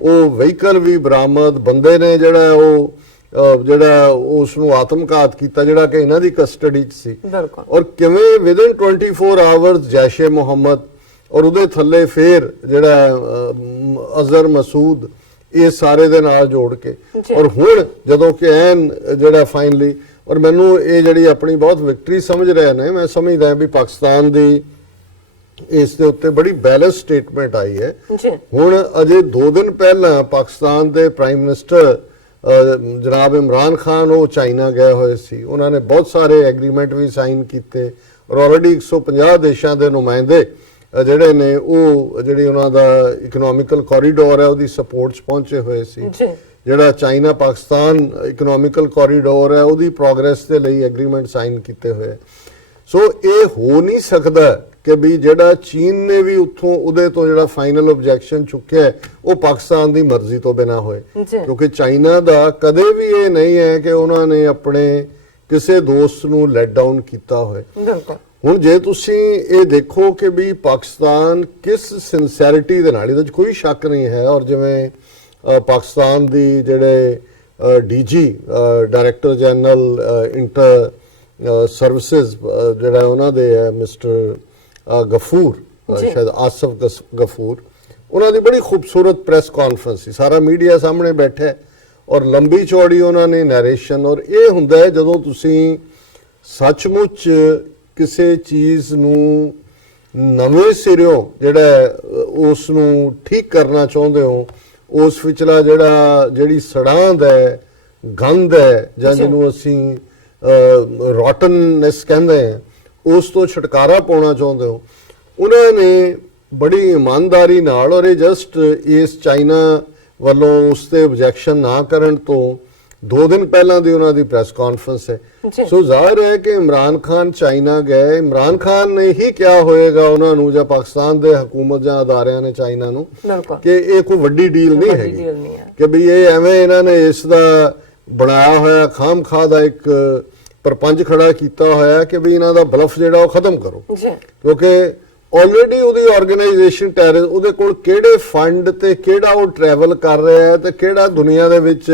ਉਹ ਵਹੀਕਲ ਵੀ ਬਰਾਮਦ, ਬੰਦੇ ਨੇ ਜਿਹੜਾ ਉਸ ਨੂੰ ਆਤਮਘਾਤ ਕੀਤਾ ਜਿਹੜਾ ਕਿ ਇਹਨਾਂ ਦੀ ਕਸਟਡੀ 'ਚ ਸੀ, ਔਰ ਕਿਵੇਂ ਵਿਦਿਨ 24 ਆਵਰਸ ਜੈਸ਼ੇ ਮੁਹੰਮਦ ਔਰ ਉਹਦੇ ਥੱਲੇ ਫਿਰ ਜਿਹੜਾ ਅਜ਼ਹਰ ਮਸੂਦ, ਇਹ ਸਾਰੇ ਦੇ ਨਾਲ ਜੋੜ ਕੇ, ਔਰ ਹੁਣ ਜਦੋਂ ਕਿ ਐਨ ਜਿਹੜਾ ਫਾਈਨਲੀ, ਔਰ ਮੈਨੂੰ ਇਹ ਜਿਹੜੀ ਆਪਣੀ ਬਹੁਤ ਵਿਕਟਰੀ ਸਮਝ ਰਹੇ ਨੇ, ਮੈਂ ਸਮਝਦਾ ਵੀ ਪਾਕਿਸਤਾਨ ਦੀ ਇਸ ਦੇ ਉੱਤੇ ਬੜੀ ਬੈਲੈਂਸ ਸਟੇਟਮੈਂਟ ਆਈ ਹੈ। ਹੁਣ ਅਜੇ 2 ਦਿਨ ਪਹਿਲਾਂ ਪਾਕਿਸਤਾਨ ਦੇ ਪ੍ਰਾਈਮ ਮਿਨਿਸਟਰ ਜਨਾਬ ਇਮਰਾਨ ਖਾਨ ਉਹ ਚਾਈਨਾ ਗਏ ਹੋਏ ਸੀ, ਉਹਨਾਂ ਨੇ ਬਹੁਤ ਸਾਰੇ ਐਗਰੀਮੈਂਟ ਵੀ ਸਾਈਨ ਕੀਤੇ, ਔਰ ਆਲਰੇਡੀ 150 ਦੇਸ਼ਾਂ ਦੇ ਨੁਮਾਇੰਦੇ ਜਿਹੜੇ ਨੇ ਉਹ ਜਿਹੜੀ ਉਹਨਾਂ ਦਾ ਇਕਨੋਮਿਕਲ ਕੋਰੀਡੋਰ ਹੈ ਉਹਦੀ ਸਪੋਰਟ 'ਚ ਪਹੁੰਚੇ ਹੋਏ ਸੀ। ਜਿਹੜਾ ਚਾਈਨਾ ਪਾਕਿਸਤਾਨ ਇਕਨੋਮਿਕਲ ਕੋਰੀਡੋਰ ਹੈ ਉਹਦੀ ਪ੍ਰੋਗਰੈਸ ਦੇ ਲਈ ਐਗਰੀਮੈਂਟ ਸਾਈਨ ਕੀਤੇ ਹੋਏ। ਸੋ ਇਹ ਹੋ ਨਹੀਂ ਸਕਦਾ ਕਿ ਵੀ ਜਿਹੜਾ ਚੀਨ ਨੇ ਵੀ ਉੱਥੋਂ ਉਹਦੇ ਤੋਂ ਜਿਹੜਾ ਫਾਈਨਲ ਆਬਜੈਕਸ਼ਨ ਚੁੱਕਿਆ ਉਹ ਪਾਕਿਸਤਾਨ ਦੀ ਮਰਜ਼ੀ ਤੋਂ ਬਿਨਾ ਹੋਏ, ਕਿਉਂਕਿ ਚਾਈਨਾ ਦਾ ਕਦੇ ਵੀ ਇਹ ਨਹੀਂ ਹੈ ਕਿ ਉਹਨਾਂ ਨੇ ਆਪਣੇ ਕਿਸੇ ਦੋਸਤ ਨੂੰ ਲੈਟ ਡਾਊਨ ਕੀਤਾ ਹੋਏ। ਹੁਣ ਜੇ ਤੁਸੀਂ ਇਹ ਦੇਖੋ ਕਿ ਵੀ ਪਾਕਿਸਤਾਨ ਕਿਸ ਸਿੰਸੈਰਿਟੀ ਦੇ ਨਾਲ, ਇਹਦੇ 'ਚ ਕੋਈ ਸ਼ੱਕ ਨਹੀਂ ਹੈ, ਔਰ ਜਿਵੇਂ ਪਾਕਿਸਤਾਨ ਦੀ ਜਿਹੜੇ DG director general inter services ਜਿਹੜਾ ਉਹਨਾਂ ਦੇ ਹੈ ਮਿਸਟਰ ਗਫੂਰ, ਸ਼ਾਇਦ ਆਸਫ ਗਫੂਰ, ਉਹਨਾਂ ਦੀ ਬੜੀ ਖੂਬਸੂਰਤ ਪ੍ਰੈਸ ਕਾਨਫਰੰਸ ਸੀ, ਸਾਰਾ ਮੀਡੀਆ ਸਾਹਮਣੇ ਬੈਠਾ ਔਰ ਲੰਬੀ ਚੌੜੀ ਉਹਨਾਂ ਨੇ ਨੈਰੇਸ਼ਨ, ਔਰ ਇਹ ਹੁੰਦਾ ਹੈ ਜਦੋਂ ਤੁਸੀਂ ਸੱਚਮੁੱਚ ਕਿਸੇ ਚੀਜ਼ ਨੂੰ ਨਵੇਂ ਸਿਰਿਓਂ ਜਿਹੜਾ ਉਸ ਨੂੰ ਠੀਕ ਕਰਨਾ ਚਾਹੁੰਦੇ ਹੋ, ਉਸ ਵਿਚਲਾ ਜਿਹੜੀ ਸੜਾਂਦ ਹੈ, ਗੰਦ ਹੈ, ਜਾਂ ਜਿਹਨੂੰ ਅਸੀਂ ਰੋਟਨਨੈਸ ਕਹਿੰਦੇ ਆ, ਉਸ ਤੋਂ ਛੁਟਕਾਰਾ ਪਾਉਣਾ ਚਾਹੁੰਦੇ ਹੋ, ਉਹਨਾਂ ਨੇ ਬੜੀ ਇਮਾਨਦਾਰੀ ਨਾਲ, ਔਰ ਇਹ ਜਸਟ ਇਸ ਚਾਈਨਾ ਵੱਲੋਂ ਉਸ ਤੇ ਆਬਜੈਕਸ਼ਨ ਨਾ ਕਰਨ ਤੋਂ 2 ਦਿਨ ਪਹਿਲਾਂ ਦੀ ਉਹਨਾਂ ਦੀ ਪ੍ਰੈਸ ਕਾਨਫਰੰਸ ਹੈ। ਸੋ ਜ਼ਾਹਿਰ ਹੈ ਕਿ ਇਮਰਾਨ ਖਾਨ ਚਾਈਨਾ ਗਏ, ਇਮਰਾਨ ਖਾਨ ਨੇ ਹੀ ਕਿਹਾ ਹੋਏਗਾ ਉਹਨਾਂ ਨੂੰ ਜਾਂ ਪਾਕਿਸਤਾਨ ਦੇ ਹਕੂਮਤ ਜਾਂ ਅਦਾਰਿਆਂ ਨੇ ਚਾਈਨਾ ਨੂੰ ਕਿ ਇਹ ਕੋਈ ਵੱਡੀ ਡੀਲ ਨਹੀਂ ਹੈਗੀ, ਕਿ ਵੀ ਇਹ ਐਵੇਂ ਇਹਨਾਂ ਨੇ ਇਸ ਦਾ ਬਣਾਇਆ ਹੋਇਆ ਖਾਮਖਾਹ ਦਾ ਇੱਕ ਪਰਪੰਜ ਖੜਾ ਕੀਤਾ ਹੋਇਆ ਕਿ ਵੀ ਇਹਨਾਂ ਦਾ ਬਲਫ ਜਿਹੜਾ ਉਹ ਖਤਮ ਕਰੋ, ਕਿਉਂਕਿ ਆਲਰੇਡੀ ਉਹਦੀ ਆਰਗੇਨਾਈਜੇਸ਼ਨ ਟੈਰਰ, ਉਹਦੇ ਕੋਲ ਕਿਹੜੇ ਫੰਡ ਤੇ ਕਿਹੜਾ ਉਹ ਟਰੈਵਲ ਕਰ ਰਿਹਾ ਹੈ ਤੇ ਕਿਹੜਾ ਦੁਨੀਆ ਦੇ ਵਿੱਚ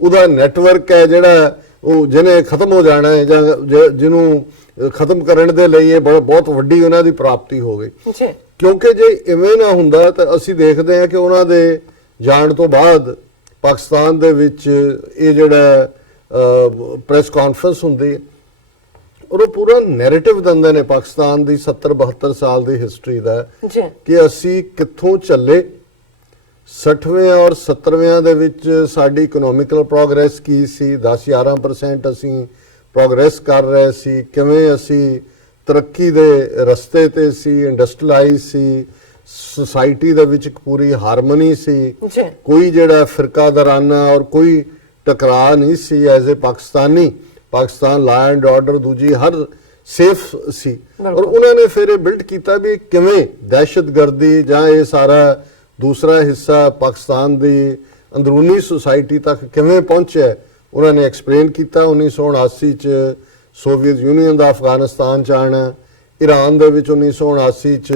ਉਹਦਾ ਨੈਟਵਰਕ ਹੈ ਜਿਹੜਾ ਉਹ ਜਿਹਨੇ ਖਤਮ ਹੋ ਜਾਣਾ ਹੈ ਜਾਂ ਜਿਹਨੂੰ ਖਤਮ ਕਰਨ ਦੇ ਲਈ ਇਹ ਬਹੁਤ ਵੱਡੀ ਉਹਨਾਂ ਦੀ ਪ੍ਰਾਪਤੀ ਹੋ ਗਈ। ਕਿਉਂਕਿ ਜੇ ਇਵੇਂ ਨਾ ਹੁੰਦਾ ਤਾਂ ਅਸੀਂ ਦੇਖਦੇ ਹਾਂ ਕਿ ਉਹਨਾਂ ਦੇ ਜਾਣ ਤੋਂ ਬਾਅਦ ਪਾਕਿਸਤਾਨ ਦੇ ਵਿੱਚ ਇਹ ਜਿਹੜਾ ਪ੍ਰੈਸ ਕਾਨਫਰੰਸ ਹੁੰਦੀ ਹੈ ਔਰ ਉਹ ਪੂਰਾ ਨੈਰੇਟਿਵ ਦਿੰਦੇ ਨੇ ਪਾਕਿਸਤਾਨ ਦੀ 70-72 ਸਾਲ ਦੀ ਹਿਸਟਰੀ ਦਾ ਕਿ ਅਸੀਂ ਕਿੱਥੋਂ ਚੱਲੇ, 60ਵੇਂ ਔਰ 70ਵੇਂ ਦੇ ਵਿੱਚ ਸਾਡੀ ਇਕਨੋਮਿਕਲ ਪ੍ਰੋਗਰੈਸ ਕੀ ਸੀ, 10-11% ਅਸੀਂ ਪ੍ਰੋਗਰੈਸ ਕਰ ਰਹੇ ਸੀ, ਕਿਵੇਂ ਅਸੀਂ ਤਰੱਕੀ ਦੇ ਰਸਤੇ ਤੇ ਸੀ, ਇੰਡਸਟਰੀਅਲਾਈਜ਼ ਸੀ, ਸੋਸਾਇਟੀ ਦੇ ਵਿੱਚ ਇੱਕ ਪੂਰੀ ਹਾਰਮਨੀ ਸੀ, ਕੋਈ ਜਿਹੜਾ ਫਿਰਕਾਦਾਰਾਨਾ ਔਰ ਕੋਈ ਟਕਰਾਅ ਨਹੀਂ ਸੀ। As a Pakistan law and order ਦੂਜੀ ਹਰ ਸੇਫ ਸੀ, ਔਰ ਉਹਨਾਂ ਨੇ ਫਿਰ ਇਹ ਬਿਲਡ ਕੀਤਾ ਵੀ ਕਿਵੇਂ ਦਹਿਸ਼ਤਗਰਦੀ ਜਾਂ ਇਹ ਸਾਰਾ ਦੂਸਰਾ ਹਿੱਸਾ ਪਾਕਿਸਤਾਨ ਦੀ ਅੰਦਰੂਨੀ ਸੁਸਾਇਟੀ ਤੱਕ ਕਿਵੇਂ ਪਹੁੰਚਿਆ, ਉਹਨਾਂ ਨੇ ਐਕਸਪਲੇਨ ਕੀਤਾ। 1979 ਚ ਸੋਵੀਅਤ ਯੂਨੀਅਨ ਦਾ ਅਫਗਾਨਿਸਤਾਨ ਚ ਆਉਣਾ, ਈਰਾਨ ਦੇ ਵਿੱਚ 1979 ਚ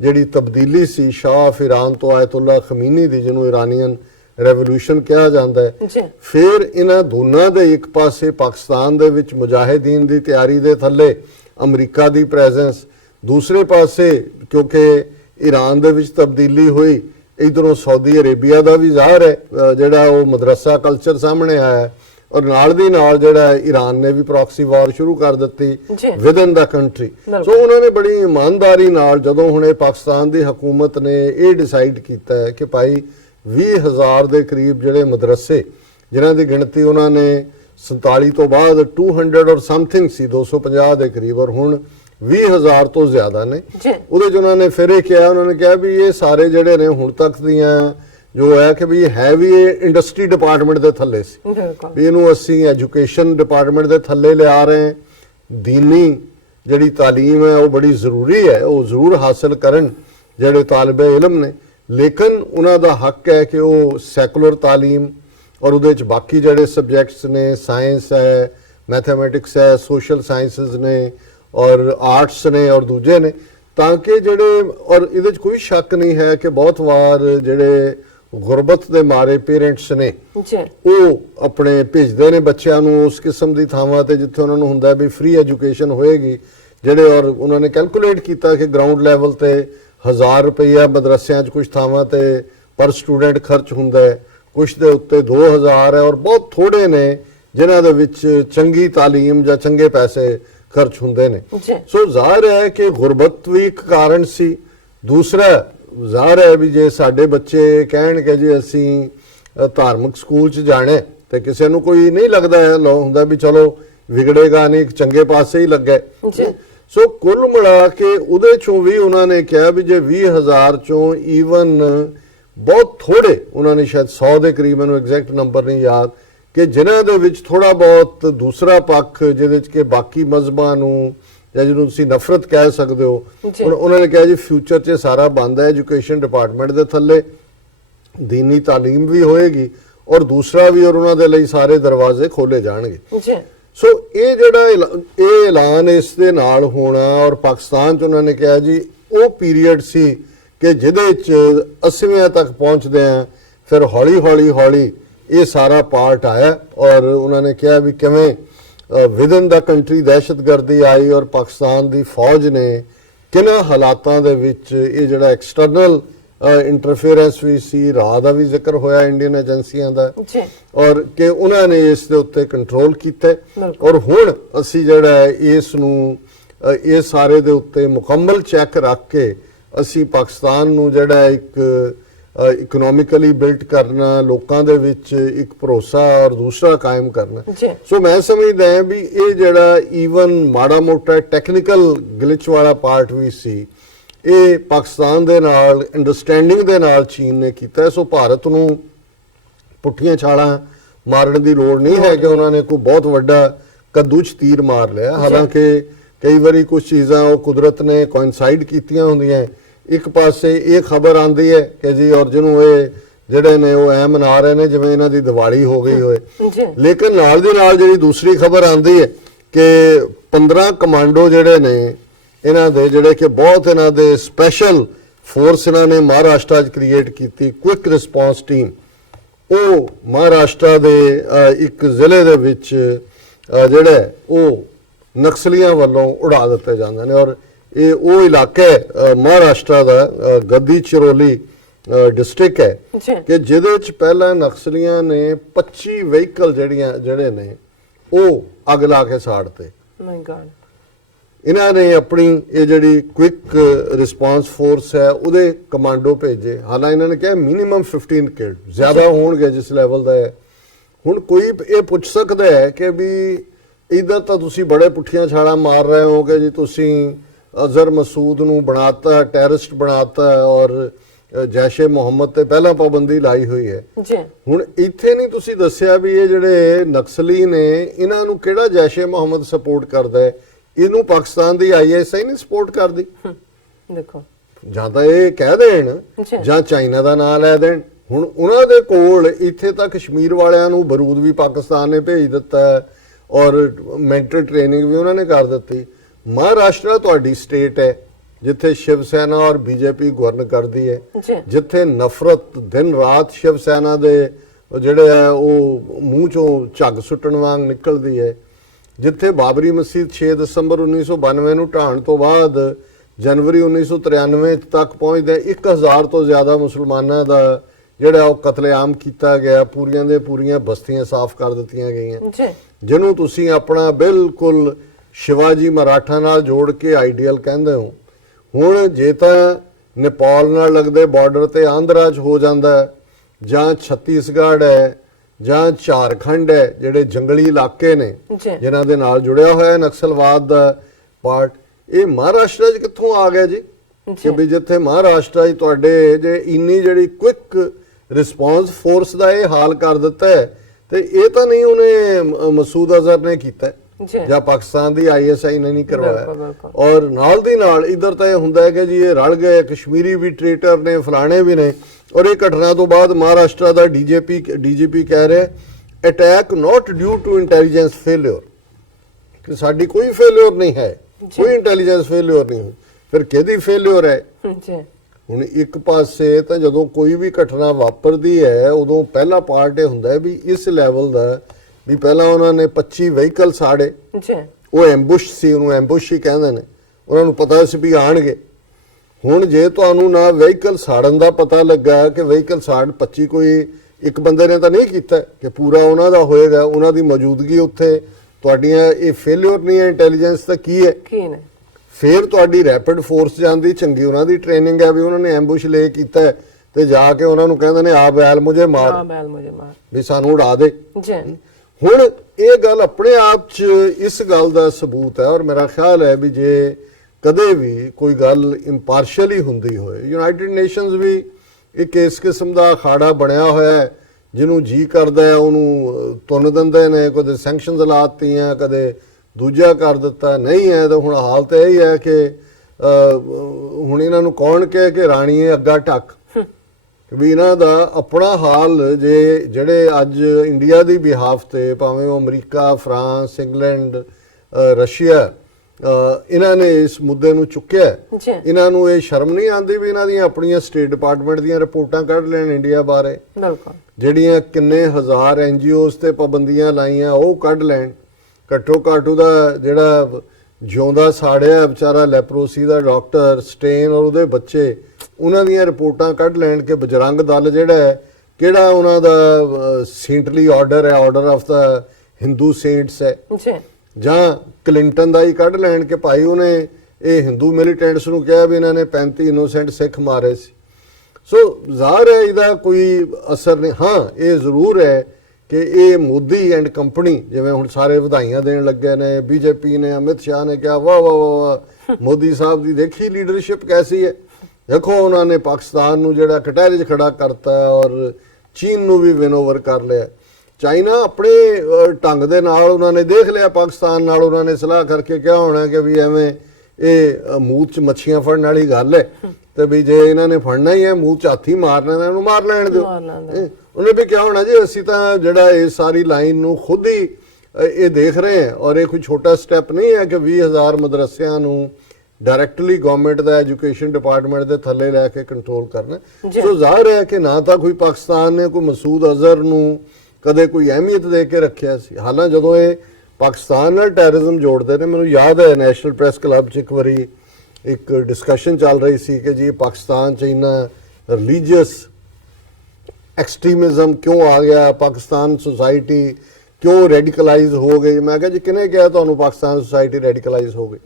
ਜਿਹੜੀ ਤਬਦੀਲੀ ਸੀ ਸ਼ਾਹ ਆਫ ਈਰਾਨ ਤੋਂ ਆਇਤੁੱਲਾ ਖਮੀਨੀ ਦੀ, ਜਿਹਨੂੰ ਇਰਾਨੀਅਨ ਰੈਵੋਲੂਸ਼ਨ ਕਿਹਾ ਜਾਂਦਾ ਹੈ, ਫਿਰ ਇਹਨਾਂ ਦੋਨਾਂ ਦੇ ਇੱਕ ਪਾਸੇ ਪਾਕਿਸਤਾਨ ਦੇ ਵਿੱਚ ਮੁਜਾਹਿਦੀਨ ਦੀ ਤਿਆਰੀ ਦੇ ਥੱਲੇ ਅਮਰੀਕਾ ਦੀ ਪ੍ਰੈਜ਼ੈਂਸ, ਦੂਸਰੇ ਪਾਸੇ ਕਿਉਂਕਿ ਈਰਾਨ ਦੇ ਵਿੱਚ ਤਬਦੀਲੀ ਹੋਈ, ਇਧਰੋਂ ਸਾਊਦੀ ਅਰੇਬੀਆ ਦਾ ਵੀ ਜ਼ਾਹਰ ਹੈ ਜਿਹੜਾ ਉਹ ਮਦਰਸਾ ਕਲਚਰ ਸਾਹਮਣੇ ਆਇਆ, ਔਰ ਨਾਲ ਦੀ ਨਾਲ ਜਿਹੜਾ ਈਰਾਨ ਨੇ ਵੀ ਪ੍ਰੌਕਸੀ ਵਾਰ ਸ਼ੁਰੂ ਕਰ ਦਿੱਤੀ ਵਿਦਨ ਦਾ ਕੰਟਰੀ। ਸੋ ਉਹਨਾਂ ਨੇ ਬੜੀ ਇਮਾਨਦਾਰੀ ਨਾਲ ਜਦੋਂ ਹੁਣ ਇਹ ਪਾਕਿਸਤਾਨ ਦੀ ਹਕੂਮਤ ਨੇ ਇਹ ਡਿਸਾਈਡ ਕੀਤਾ ਹੈ ਕਿ ਭਾਈ 20,000 ਦੇ ਕਰੀਬ ਜਿਹੜੇ ਮਦਰਸੇ ਜਿਨ੍ਹਾਂ ਦੀ ਗਿਣਤੀ ਉਹਨਾਂ ਨੇ 47 ਤੋਂ ਬਾਅਦ 200 ਔਰ ਸਮਥਿੰਗ ਸੀ, 250 ਦੇ ਕਰੀਬ, ਔਰ ਹੁਣ 20,000 ਤੋਂ ਜ਼ਿਆਦਾ ਨੇ। ਜੀ ਉਹਦੇ 'ਚ ਉਹਨਾਂ ਨੇ ਫਿਰ ਇਹ ਕਿਹਾ, ਉਹਨਾਂ ਨੇ ਕਿਹਾ ਵੀ ਇਹ ਸਾਰੇ ਜਿਹੜੇ ਨੇ ਹੁਣ ਤੱਕ ਦੀਆਂ ਜੋ ਹੈ ਕਿ ਵੀ ਹੈ ਵੀ ਇਹ ਇੰਡਸਟਰੀ ਡਿਪਾਰਟਮੈਂਟ ਦੇ ਥੱਲੇ ਸੀ, ਬਿਲਕੁਲ ਵੀ ਇਹਨੂੰ ਅਸੀਂ ਐਜੂਕੇਸ਼ਨ ਡਿਪਾਰਟਮੈਂਟ ਦੇ ਥੱਲੇ ਲਿਆ ਰਹੇ ਹਾਂ। ਦੀਨੀ ਜਿਹੜੀ ਤਾਲੀਮ ਹੈ ਉਹ ਬੜੀ ਜ਼ਰੂਰੀ ਹੈ, ਉਹ ਜ਼ਰੂਰ ਹਾਸਲ ਕਰਨ ਜਿਹੜੇ ਤਾਲਿਬ ਇਲਮ ਨੇ, ਲੇਕਿਨ ਉਹਨਾਂ ਦਾ ਹੱਕ ਹੈ ਕਿ ਉਹ ਸੈਕੂਲਰ ਤਾਲੀਮ ਔਰ ਉਹਦੇ 'ਚ ਬਾਕੀ ਜਿਹੜੇ ਸਬਜੈਕਟਸ ਨੇ, ਸਾਇੰਸ ਹੈ, ਮੈਥਮੈਟਿਕਸ ਹੈ, ਸੋਸ਼ਲ ਸਾਇੰਸਿਸ ਨੇ ਔਰ ਆਰਟਸ ਨੇ ਔਰ ਦੂਜੇ ਨੇ, ਤਾਂ ਕਿ ਜਿਹੜੇ ਔਰ ਇਹਦੇ 'ਚ ਕੋਈ ਸ਼ੱਕ ਨਹੀਂ ਹੈ ਕਿ ਬਹੁਤ ਵਾਰ ਜਿਹੜੇ ਗੁਰਬਤ ਦੇ ਮਾਰੇ ਪੇਰੈਂਟਸ ਨੇ ਜੀ ਉਹ ਆਪਣੇ ਭੇਜਦੇ ਨੇ ਬੱਚਿਆਂ ਨੂੰ ਉਸ ਕਿਸਮ ਦੀ ਥਾਵਾਂ ਤੇ ਜਿੱਥੇ ਉਹਨਾਂ ਨੂੰ ਹੁੰਦਾ ਵੀ ਫ੍ਰੀ ਐਜੂਕੇਸ਼ਨ ਹੋਏਗੀ, ਜਿਹੜੇ ਔਰ ਉਹਨਾਂ ਨੇ ਕੈਲਕੂਲੇਟ ਕੀਤਾ ਕਿ ਗਰਾਊਂਡ ਲੈਵਲ ਤੇ 1000 ਰੁਪਈਆ ਮਦਰਸਿਆਂ 'ਚ ਕੁਝ ਥਾਵਾਂ ਤੇ ਪਰ ਸਟੂਡੈਂਟ ਖਰਚ ਹੁੰਦਾ ਹੈ, ਕੁਝ ਦੇ ਉੱਤੇ 2000 ਹੈ ਔਰ ਬਹੁਤ ਥੋੜੇ ਨੇ ਜਿਨ੍ਹਾਂ ਦੇ ਵਿੱਚ ਚੰਗੀ ਤਾਲੀਮ ਜਾਂ ਚੰਗੇ ਪੈਸੇ ਖਰਚ ਹੁੰਦੇ ਨੇ। ਜੀ ਸੋ ਜ਼ਾਹਿਰ ਹੈ ਕਿ ਗੁਰਬਤ ਵੀ ਇੱਕ ਕਾਰਨ ਸੀ। ਦੂਸਰਾ ਜ਼ਾਹਿਰ ਹੈ ਵੀ ਜੇ ਸਾਡੇ ਬੱਚੇ ਕਹਿਣ ਕਿ ਜੀ ਅਸੀਂ ਧਾਰਮਿਕ ਸਕੂਲ 'ਚ ਜਾਣਾ ਤੇ ਕਿਸੇ ਨੂੰ ਕੋਈ ਨਹੀਂ ਲੱਗਦਾ ਹੈ ਹੁੰਦਾ ਵੀ ਚਲੋ ਵਿਗੜੇਗਾ ਨਹੀਂ, ਇੱਕ ਚੰਗੇ ਪਾਸੇ ਹੀ ਲੱਗੇ। ਸੋ ਕੁੱਲ ਮਿਲਾ ਕੇ ਉਹਦੇ ਚੋਂ ਵੀ ਉਹਨਾਂ ਨੇ ਕਿਹਾ ਵੀ ਜੇ 20,000 ਚੋਂ ਈਵਨ ਬਹੁਤ ਥੋੜੇ, ਉਹਨਾਂ ਨੇ ਸ਼ਾਇਦ 100 ਦੇ ਕਰੀਬ, ਮੈਨੂੰ ਐਗਜ਼ੈਕਟ ਨੰਬਰ ਨਹੀਂ ਯਾਦ, ਕਿ ਜਿਨ੍ਹਾਂ ਦੇ ਵਿੱਚ ਥੋੜਾ ਬਹੁਤ ਦੂਸਰਾ ਪੱਖ ਜਿਹਦੇ ਵਿੱਚ ਕਿ ਬਾਕੀ ਮਜ਼ਹਬਾਂ ਨੂੰ ਜਾਂ ਜਿਹਨੂੰ ਤੁਸੀਂ ਨਫ਼ਰਤ ਕਹਿ ਸਕਦੇ ਹੋ, ਉਹਨਾਂ ਨੇ ਕਿਹਾ ਜੀ ਫਿਊਚਰ 'ਚ ਸਾਰਾ ਬੰਦ ਹੈ, ਐਜੂਕੇਸ਼ਨ ਡਿਪਾਰਟਮੈਂਟ ਦੇ ਥੱਲੇ ਦੀਨੀ ਤਾਲੀਮ ਵੀ ਹੋਏਗੀ ਔਰ ਦੂਸਰਾ ਵੀ, ਔਰ ਉਹਨਾਂ ਦੇ ਲਈ ਸਾਰੇ ਦਰਵਾਜ਼ੇ ਖੋਲੇ ਜਾਣਗੇ। ਸੋ ਇਹ ਜਿਹੜਾ ਇਹ ਐਲਾਨ ਇਸ ਦੇ ਨਾਲ ਹੋਣਾ ਔਰ ਪਾਕਿਸਤਾਨ 'ਚ ਉਹਨਾਂ ਨੇ ਕਿਹਾ ਜੀ ਉਹ ਪੀਰੀਅਡ ਸੀ ਕਿ ਜਿਹਦੇ 'ਚ 80ਵੇਂ ਤੱਕ ਪਹੁੰਚਦੇ ਆ, ਫਿਰ ਹੌਲੀ ਹੌਲੀ ਇਹ ਸਾਰਾ ਪਾਰਟ ਆਇਆ ਔਰ ਉਹਨਾਂ ਨੇ ਕਿਹਾ ਵੀ ਕਿਵੇਂ ਵਿਦਨ ਦਾ ਕੰਟਰੀ ਦਹਿਸ਼ਤਗਰਦੀ ਆਈ ਔਰ ਪਾਕਿਸਤਾਨ ਦੀ ਫੌਜ ਨੇ ਕਿਹਨਾਂ ਹਾਲਾਤਾਂ ਦੇ ਵਿੱਚ ਇਹ ਜਿਹੜਾ ਐਕਸਟਰਨਲ ਇੰਟਰਫੇਰੈਂਸ ਵੀ ਸੀ, ਰਾਹ ਦਾ ਵੀ ਜ਼ਿਕਰ ਹੋਇਆ ਇੰਡੀਅਨ ਏਜੰਸੀਆਂ ਦਾ, ਔਰ ਕਿ ਉਹਨਾਂ ਨੇ ਇਸ ਦੇ ਉੱਤੇ ਕੰਟਰੋਲ ਕੀਤਾ ਔਰ ਹੁਣ ਅਸੀਂ ਜਿਹੜਾ ਇਸ ਨੂੰ ਇਹ ਸਾਰੇ ਦੇ ਉੱਤੇ ਮੁਕੰਮਲ ਚੈੱਕ ਰੱਖ ਕੇ ਅਸੀਂ ਪਾਕਿਸਤਾਨ ਨੂੰ ਜਿਹੜਾ ਇੱਕ ਇਕਨੋਮਿਕਲੀ ਬਿਲਡ ਕਰਨਾ, ਲੋਕਾਂ ਦੇ ਵਿੱਚ ਇੱਕ ਭਰੋਸਾ ਔਰ ਦੂਸਰਾ ਕਾਇਮ ਕਰਨਾ। ਸੋ ਮੈਂ ਸਮਝਦਾ ਹਾਂ ਵੀ ਇਹ ਜਿਹੜਾ ਈਵਨ ਮਾੜਾ ਮੋਟਾ ਟੈਕਨੀਕਲ ਗਲਿਚ ਵਾਲਾ ਪਾਰਟ ਵੀ ਸੀ, ਇਹ ਪਾਕਿਸਤਾਨ ਦੇ ਨਾਲ ਅੰਡਰਸਟੈਂਡਿੰਗ ਦੇ ਨਾਲ ਚੀਨ ਨੇ ਕੀਤਾ। ਸੋ ਭਾਰਤ ਨੂੰ ਪੁੱਠੀਆਂ ਛਾਲਾਂ ਮਾਰਨ ਦੀ ਲੋੜ ਨਹੀਂ ਹੈ ਕਿ ਉਹਨਾਂ ਨੇ ਕੋਈ ਬਹੁਤ ਵੱਡਾ ਕੱਦੂ 'ਚ ਤੀਰ ਮਾਰ ਲਿਆ। ਹਾਲਾਂਕਿ ਕਈ ਵਾਰੀ ਕੁਝ ਚੀਜ਼ਾਂ ਉਹ ਕੁਦਰਤ ਨੇ ਕੋਇਨਸਾਈਡ ਕੀਤੀਆਂ ਹੁੰਦੀਆਂ। ਇੱਕ ਪਾਸੇ ਇਹ ਖਬਰ ਆਉਂਦੀ ਹੈ ਕਿ ਜੀ ਔਰ ਜਿਹਨੂੰ ਇਹ ਜਿਹੜੇ ਨੇ ਉਹ ਐ ਮਨਾ ਰਹੇ ਨੇ ਜਿਵੇਂ ਇਹਨਾਂ ਦੀ ਦੀਵਾਲੀ ਹੋ ਗਈ ਹੋਏ, ਲੇਕਿਨ ਨਾਲ ਦੀ ਨਾਲ ਜਿਹੜੀ ਦੂਸਰੀ ਖਬਰ ਆਉਂਦੀ ਹੈ ਕਿ 15 ਕਮਾਂਡੋ ਜਿਹੜੇ ਨੇ ਇਹਨਾਂ ਦੇ, ਜਿਹੜੇ ਕਿ ਬਹੁਤ ਇਹਨਾਂ ਦੇ ਸਪੈਸ਼ਲ ਫੋਰਸ ਇਹਨਾਂ ਨੇ ਮਹਾਰਾਸ਼ਟਰ 'ਚ ਕ੍ਰੀਏਟ ਕੀਤੀ, ਕੁਇਕ ਰਿਸਪੌਂਸ ਟੀਮ, ਉਹ ਮਹਾਰਾਸ਼ਟਰ ਦੇ ਇੱਕ ਜ਼ਿਲ੍ਹੇ ਦੇ ਵਿੱਚ ਜਿਹੜੇ ਉਹ ਨਕਸਲੀਆਂ ਵੱਲੋਂ ਉਡਾ ਦਿੱਤੇ ਜਾਂਦੇ ਨੇ ਔਰ ਇਹ ਉਹ ਇਲਾਕਾ ਮਹਾਰਾਸ਼ਟਰ ਦਾ ਗੱਦੀ ਚਿਰੋਲੀ ਡਿਸਟ੍ਰਿਕਟ ਹੈ ਕਿ ਜਿਹਦੇ ਵਿੱਚ ਪਹਿਲਾਂ ਨਕਸਲੀਆਂ ਨੇ 25 ਵਹੀਕਲ ਜਿਹੜੇ ਨੇ ਉਹ ਅੱਗ ਲਾ ਕੇ ਸਾੜਤੇ। ਮਾਈ ਗॉड। ਇਹਨਾਂ ਨੇ ਆਪਣੀ ਇਹ ਜਿਹੜੀ ਕੁਇਕ ਰਿਸਪੌਂਸ ਫੋਰਸ ਹੈ ਉਹਦੇ ਕਮਾਂਡੋ ਭੇਜੇ। ਹਾਲਾਂਕਿ ਇਹਨਾਂ ਨੇ ਕਿਹਾ ਮਿਨੀਮਮ 15 ਕਿਲਡ, ਜ਼ਿਆਦਾ ਹੋਣਗੇ ਜਿਸ ਲੈਵਲ ਦਾ ਹੈ। ਹੁਣ ਕੋਈ ਇਹ ਪੁੱਛ ਸਕਦਾ ਹੈ ਕਿ ਵੀ ਇਧਰ ਤਾਂ ਤੁਸੀਂ ਬੜੇ ਪੁੱਠੀਆਂ ਛਾਲਾਂ ਮਾਰ ਰਹੇ ਹੋ ਕਿ ਜੀ ਤੁਸੀਂ ਅਜ਼ਹਰ ਮਸੂਦ ਨੂੰ ਬਣਾਤਾ, ਟੈਰਰਿਸਟ ਬਣਾਤਾ ਔਰ ਜੈਸ਼ੇ ਮੁਹੰਮਦ ਤੇ ਪਹਿਲਾਂ ਪਾਬੰਦੀ ਲਾਈ ਹੋਈ ਹੈ। ਹੁਣ ਇੱਥੇ ਨਹੀਂ ਤੁਸੀਂ ਦੱਸਿਆ ਵੀ ਇਹ ਜਿਹੜੇ ਨਕਸਲੀ ਨੇ ਇਹਨਾਂ ਨੂੰ ਕਿਹੜਾ ਜੈਸ਼ੇ ਮੁਹੰਮਦ ਸਪੋਰਟ ਕਰਦਾ ਹੈ। ਇਹਨੂੰ ਪਾਕਿਸਤਾਨ ਦੀ ISI ਨਹੀਂ ਸਪੋਰਟ ਕਰਦੀ। ਦੇਖੋ, ਜਾਂ ਤਾਂ ਇਹ ਕਹਿ ਦੇਣ ਜਾਂ ਚਾਈਨਾ ਦਾ ਨਾਮ ਲੈ ਦੇਣ। ਹੁਣ ਉਹਨਾਂ ਦੇ ਕੋਲ ਇੱਥੇ ਤਾਂ ਕਸ਼ਮੀਰ ਵਾਲਿਆਂ ਨੂੰ ਬਰੂਦ ਵੀ ਪਾਕਿਸਤਾਨ ਨੇ ਭੇਜ ਦਿੱਤਾ ਔਰ ਮੈਂਟਲ ਟ੍ਰੇਨਿੰਗ ਵੀ ਉਹਨਾਂ ਨੇ ਕਰ ਦਿੱਤੀ। ਮਹਾਰਾਸ਼ਟਰ ਤੁਹਾਡੀ ਸਟੇਟ ਹੈ ਜਿੱਥੇ ਸ਼ਿਵ ਸੈਨਾ ਔਰ BJP ਗਵਰਨ ਕਰਦੀ ਹੈ, ਜਿੱਥੇ ਨਫ਼ਰਤ ਦਿਨ ਰਾਤ ਸ਼ਿਵ ਸੈਨਾ ਦੇ ਜਿਹੜੇ ਹੈ ਉਹ ਮੂੰਹ ਚੋਂ ਝੱਗ ਸੁੱਟਣ ਵਾਂਗ ਨਿਕਲਦੀ ਹੈ, ਜਿੱਥੇ ਬਾਬਰੀ ਮਸਜਿਦ 6 ਦਸੰਬਰ 1992 ਨੂੰ ਢਾਣ ਤੋਂ ਬਾਅਦ ਜਨਵਰੀ 1993 ਤੱਕ ਪਹੁੰਚਦੇ 1000 ਤੋਂ ਜ਼ਿਆਦਾ ਮੁਸਲਮਾਨਾਂ ਦਾ ਜਿਹੜਾ ਉਹ ਕਤਲੇਆਮ ਕੀਤਾ ਗਿਆ, ਪੂਰੀਆਂ ਦੇ ਪੂਰੀਆਂ ਬਸਤੀਆਂ ਸਾਫ਼ ਕਰ ਦਿੱਤੀਆਂ ਗਈਆਂ, ਜਿਹਨੂੰ ਤੁਸੀਂ ਆਪਣਾ ਬਿਲਕੁਲ ਸ਼ਿਵਾਜੀ ਮਰਾਠਾ ਨਾਲ ਜੋੜ ਕੇ ਆਈਡੀਅਲ ਕਹਿੰਦੇ ਹੋ। ਹੁਣ ਜੇ ਤਾਂ ਨੇਪਾਲ ਨਾਲ ਲੱਗਦੇ ਬਾਰਡਰ ਤੇ ਆਂਧਰਾ 'ਚ ਹੋ ਜਾਂਦਾ ਜਾਂ ਛੱਤੀਸਗੜ੍ਹ ਹੈ ਜਾਂ ਝਾਰਖੰਡ ਹੈ, ਜਿਹੜੇ ਜੰਗਲੀ ਇਲਾਕੇ ਨੇ ਜਿਨ੍ਹਾਂ ਦੇ ਨਾਲ ਜੁੜਿਆ ਹੋਇਆ ਨਕਸਲਵਾਦ ਦਾ ਪਾਰਟ, ਇਹ ਮਹਾਰਾਸ਼ਟਰ 'ਚ ਕਿੱਥੋਂ ਆ ਗਿਆ ਜੀ ਕਿ ਵੀ ਜਿੱਥੇ ਮਹਾਰਾਸ਼ਟਰ 'ਚ ਤੁਹਾਡੇ ਜੇ ਇੰਨੀ ਜਿਹੜੀ ਕੁਇਕ ਰਿਸਪੌਂਸ ਫੋਰਸ ਦਾ ਇਹ ਹਾਲ ਕਰ ਦਿੱਤਾ ਹੈ, ਤੇ ਇਹ ਤਾਂ ਨਹੀਂ ਉਹਨੇ ਮਸੂਦ ਅਜ਼ਹਰ ਨੇ ਕੀਤਾ ਜਾਂ ਪਾਕਿਸਤਾਨ ਦੀ ISI ਨੇ ਨਹੀਂ ਕਰਵਾਇਆ। ਔਰ ਨਾਲ ਦੀ ਨਾਲ ਇਧਰ ਤਾਂ ਇਹ ਹੁੰਦਾ ਹੈ ਕਿ ਜੀ ਇਹ ਰਲ ਗਏ, ਕਸ਼ਮੀਰੀ ਵੀ ਟ੍ਰੇਟਰ ਨੇ, ਫਲਾਣੇ ਵੀ ਨੇ। ਔਰ ਇਹ ਘਟਨਾ ਤੋਂ ਬਾਅਦ ਮਹਾਰਾਸ਼ਟਰ ਦਾ DGP ਕਹਿ ਰਿਹਾ attack not due to intelligence failure, ਕਿ ਸਾਡੀ ਕੋਈ ਫੇਲਿਅਰ ਨਹੀਂ ਹੈ, ਕੋਈ ਇੰਟੈਲੀਜੈਂਸ ਫੇਲਿਅਰ ਨਹੀਂ ਹੋਈ। ਫਿਰ ਕਿਹਦੀ ਫੇਲਿਅਰ ਹੈ? ਹੁਣ ਇੱਕ ਪਾਸੇ ਤਾਂ ਜਦੋਂ ਕੋਈ ਵੀ ਘਟਨਾ ਵਾਪਰਦੀ ਹੈ ਉਦੋਂ ਪਹਿਲਾ ਪਾਰਟ ਇਹ ਹੁੰਦਾ ਹੈ ਵੀ ਇਸ ਲੈਵਲ ਦਾ ਵੀ ਪਹਿਲਾਂ ਉਹਨਾਂ ਨੇ 25 ਵਹੀਕਲ ਸਾੜੇ, ਉਹ ਐਂਬੁਸ਼ ਸੀ, ਉਹਨੂੰ ਐਂਬੁਸ਼ ਹੀ ਕਹਿੰਦੇ ਨੇ, ਉਹਨਾਂ ਨੂੰ ਪਤਾ ਸੀ ਵੀ ਆਣਗੇ। ਹੁਣ ਜੇ ਤੁਹਾਨੂੰ ਨਾ ਵਹੀਕਲ ਸਾੜਨ ਦਾ ਪਤਾ ਲੱਗਾ ਕਿ ਵਹੀਕਲ ਸਾੜ 25 ਕੋਈ ਇੱਕ ਬੰਦੇ ਨੇ ਤਾਂ ਨਹੀਂ ਕੀਤਾ ਕਿ ਪੂਰਾ ਉਹਨਾਂ ਦਾ ਹੋਏਗਾ, ਉਹਨਾਂ ਦੀ ਮੌਜੂਦਗੀ ਉੱਥੇ, ਤੁਹਾਡੀਆਂ ਇਹ ਫੇਲਿਅਰ ਨਹੀਂ ਹੈ ਇੰਟੈਲੀਜੈਂਸ ਤਾਂ ਕੀ ਹੈ? ਫਿਰ ਤੁਹਾਡੀ ਰੈਪਿਡ ਫੋਰਸ ਜਾਂਦੀ, ਚੰਗੀ ਉਹਨਾਂ ਦੀ ਟ੍ਰੇਨਿੰਗ ਹੈ ਵੀ ਉਹਨਾਂ ਨੇ ਐਂਬੁਸ਼ ਲੈ ਕੀਤਾ ਤੇ ਜਾ ਕੇ ਉਹਨਾਂ ਨੂੰ ਕਹਿੰਦੇ ਨੇ ਆ ਬੈਲ ਮੁਝੇ ਮਾਰ, ਵੀ ਸਾਨੂੰ ਉਡਾ ਦੇ। ਹੁਣ ਇਹ ਗੱਲ ਆਪਣੇ ਆਪ 'ਚ ਇਸ ਗੱਲ ਦਾ ਸਬੂਤ ਹੈ। ਔਰ ਮੇਰਾ ਖਿਆਲ ਹੈ ਵੀ ਜੇ ਕਦੇ ਵੀ ਕੋਈ ਗੱਲ ਇੰਪਾਰਸ਼ੀਅਲੀ ਹੁੰਦੀ ਹੋਏ, ਯੂਨਾਈਟਿਡ ਨੇਸ਼ਨਸ ਵੀ ਇੱਕ ਇਸ ਕਿਸਮ ਦਾ ਅਖਾੜਾ ਬਣਿਆ ਹੋਇਆ ਹੈ, ਜਿਹਨੂੰ ਜੀ ਕਰਦਾ ਹੈ ਉਹਨੂੰ ਤੁੰਨ ਦਿੰਦੇ ਨੇ, ਕਦੇ ਸੈਂਕਸ਼ਨਸ ਲਾਤੀਆਂ, ਕਦੇ ਦੂਜਾ ਕਰ ਦਿੱਤਾ। ਨਹੀਂ ਹੈ ਤਾਂ ਹੁਣ ਹਾਲ ਤਾਂ ਇਹ ਹੈ ਕਿ ਹੁਣ ਇਹਨਾਂ ਨੂੰ ਕੌਣ ਕਹੇ ਕਿ ਰਾਣੀਏ ਅੱਗਾ ਢੱਕ, ਵੀ ਇਹਨਾਂ ਦਾ ਆਪਣਾ ਹਾਲ ਜਿਹੜੇ ਅੱਜ ਇੰਡੀਆ ਦੀ ਬਿਹਾਫ ਤੇ ਭਾਵੇਂ ਉਹ ਅਮਰੀਕਾ, ਫਰਾਂਸ, ਇੰਗਲੈਂਡ, ਰਸ਼ੀਆ, ਇਹਨਾਂ ਨੇ ਇਸ ਮੁੱਦੇ ਨੂੰ ਚੁੱਕਿਆ। ਇਹਨਾਂ ਨੂੰ ਇਹ ਸ਼ਰਮ ਨਹੀਂ ਆਉਂਦੀ ਵੀ ਇਹਨਾਂ ਦੀਆਂ ਆਪਣੀਆਂ ਸਟੇਟ ਡਿਪਾਰਟਮੈਂਟ ਦੀਆਂ ਰਿਪੋਰਟਾਂ ਕੱਢ ਲੈਣ ਇੰਡੀਆ ਬਾਰੇ, ਜਿਹੜੀਆਂ ਕਿੰਨੇ ਹਜ਼ਾਰ NGOs ਤੇ ਪਾਬੰਦੀਆਂ ਲਾਈਆਂ ਉਹ ਕੱਢ ਲੈਣ। ਘੱਟੋ ਘੱਟ ਉਹਦਾ ਜਿਹੜਾ ਜਿਉਂਦਾ ਸਾੜਿਆ ਵਿਚਾਰਾ ਲੈਪਰੋਸੀ ਦਾ ਡਾਕਟਰ ਸਟੇਨ ਔਰ ਉਹਦੇ ਬੱਚੇ, ਉਹਨਾਂ ਦੀਆਂ ਰਿਪੋਰਟਾਂ ਕੱਢ ਲੈਣ ਕਿ ਬਜਰੰਗ ਦਲ ਜਿਹੜਾ ਹੈ ਕਿਹੜਾ ਉਹਨਾਂ ਦਾ ਸੇਂਟਲੀ ਆਰਡਰ ਹੈ, order of the Hindu saints ਹੈ, ਜਾਂ ਕਲਿੰਟਨ ਦਾ ਹੀ ਕੱਢ ਲੈਣ ਕਿ ਭਾਈ ਉਹਨੇ ਇਹ ਹਿੰਦੂ ਮਿਲੀਟੈਂਟਸ ਨੂੰ ਕਿਹਾ ਵੀ ਇਹਨਾਂ ਨੇ 35 ਇਨੋਸੈਂਟ ਸਿੱਖ ਮਾਰੇ ਸੀ। ਸੋ ਜ਼ਾਹਰ ਹੈ ਇਹਦਾ ਕੋਈ ਅਸਰ ਨਹੀਂ। ਹਾਂ ਇਹ ਜ਼ਰੂਰ ਹੈ ਕਿ ਇਹ ਮੋਦੀ ਐਂਡ ਕੰਪਨੀ, ਜਿਵੇਂ ਹੁਣ ਸਾਰੇ ਵਧਾਈਆਂ ਦੇਣ ਲੱਗੇ ਨੇ, BJP ਨੇ, ਅਮਿਤ ਸ਼ਾਹ ਨੇ ਕਿਹਾ ਵਾਹ ਵਾਹ ਵਾਹ ਮੋਦੀ ਸਾਹਿਬ ਦੀ ਦੇਖੀ ਲੀਡਰਸ਼ਿਪ ਕੈਸੀ ਹੈ, ਦੇਖੋ ਉਹਨਾਂ ਨੇ ਪਾਕਿਸਤਾਨ ਨੂੰ ਜਿਹੜਾ ਕਟਹਿਰੇ 'ਚ ਖੜਾ ਕਰਤਾ ਔਰ ਚੀਨ ਨੂੰ ਵੀ ਵਿਨ ਓਵਰ ਕਰ ਲਿਆ। ਚਾਈਨਾ ਆਪਣੇ ਢੰਗ ਦੇ ਨਾਲ ਉਹਨਾਂ ਨੇ ਦੇਖ ਲਿਆ ਪਾਕਿਸਤਾਨ ਨਾਲ, ਉਹਨਾਂ ਨੇ ਸਲਾਹ ਕਰਕੇ ਕਿਹਾ ਹੋਣਾ ਕਿ ਵੀ ਐਵੇਂ ਇਹ ਮੂੰਹ 'ਚ ਮੱਛੀਆਂ ਫੜਨ ਵਾਲੀ ਗੱਲ ਹੈ, ਤੇ ਵੀ ਜੇ ਇਹਨਾਂ ਨੇ ਫੜਨਾ ਹੀ ਹੈ ਮੂੰਹ 'ਚ ਹੱਥ ਹੀ ਮਾਰਨਾ ਤਾਂ ਇਹਨੂੰ ਮਾਰ ਲੈਣ ਦਿਓ। ਉਹਨੇ ਵੀ ਕਿਹਾ ਹੋਣਾ ਜੀ ਅਸੀਂ ਤਾਂ ਜਿਹੜਾ ਇਹ ਸਾਰੀ ਲਾਈਨ ਨੂੰ ਖੁਦ ਹੀ ਇਹ ਦੇਖ ਰਹੇ ਹਾਂ, ਔਰ ਇਹ ਕੋਈ ਛੋਟਾ ਸਟੈਪ ਨਹੀਂ ਹੈ ਕਿ 20,000 ਮਦਰਸਿਆਂ ਨੂੰ ਡਾਇਰੈਕਟਲੀ ਗਵਰਨਮੈਂਟ ਦਾ ਐਜੂਕੇਸ਼ਨ ਡਿਪਾਰਟਮੈਂਟ ਦੇ ਥੱਲੇ ਲੈ ਕੇ ਕੰਟਰੋਲ ਕਰਨਾ। ਸੋ ਜ਼ਾਹਿਰ ਹੈ ਕਿ ਨਾ ਤਾਂ ਕੋਈ ਪਾਕਿਸਤਾਨ ਨੇ ਕੋਈ ਮਸੂਦ ਅਜ਼ਹਰ ਨੂੰ ਕਦੇ ਕੋਈ ਅਹਿਮੀਅਤ ਦੇ ਕੇ ਰੱਖਿਆ ਸੀ। ਹਾਲਾਂ ਜਦੋਂ ਇਹ ਪਾਕਿਸਤਾਨ ਨਾਲ ਟੈਰਰਿਜ਼ਮ ਜੋੜਦੇ ਨੇ, ਮੈਨੂੰ ਯਾਦ ਹੈ ਨੈਸ਼ਨਲ ਪ੍ਰੈਸ ਕਲੱਬ 'ਚ ਇੱਕ ਵਾਰੀ ਇੱਕ ਡਿਸਕਸ਼ਨ ਚੱਲ ਰਹੀ ਸੀ ਕਿ ਜੀ ਪਾਕਿਸਤਾਨ 'ਚ ਇੰਨਾ ਰਿਲੀਜੀਅਸ ਐਕਸਟ੍ਰੀਮਿਜ਼ਮ ਕਿਉਂ ਆ ਗਿਆ, ਪਾਕਿਸਤਾਨ ਸੋਸਾਇਟੀ ਕਿਉਂ ਰੈਡੀਕਲਾਈਜ਼ ਹੋ ਗਈ। ਮੈਂ ਕਿਹਾ ਜੀ ਕਿਹਨੇ ਕਿਹਾ ਤੁਹਾਨੂੰ ਪਾਕਿਸਤਾਨ ਸੋਸਾਇਟੀ ਰੈਡੀਕਲਾਈਜ਼ ਹੋ ਗਈ?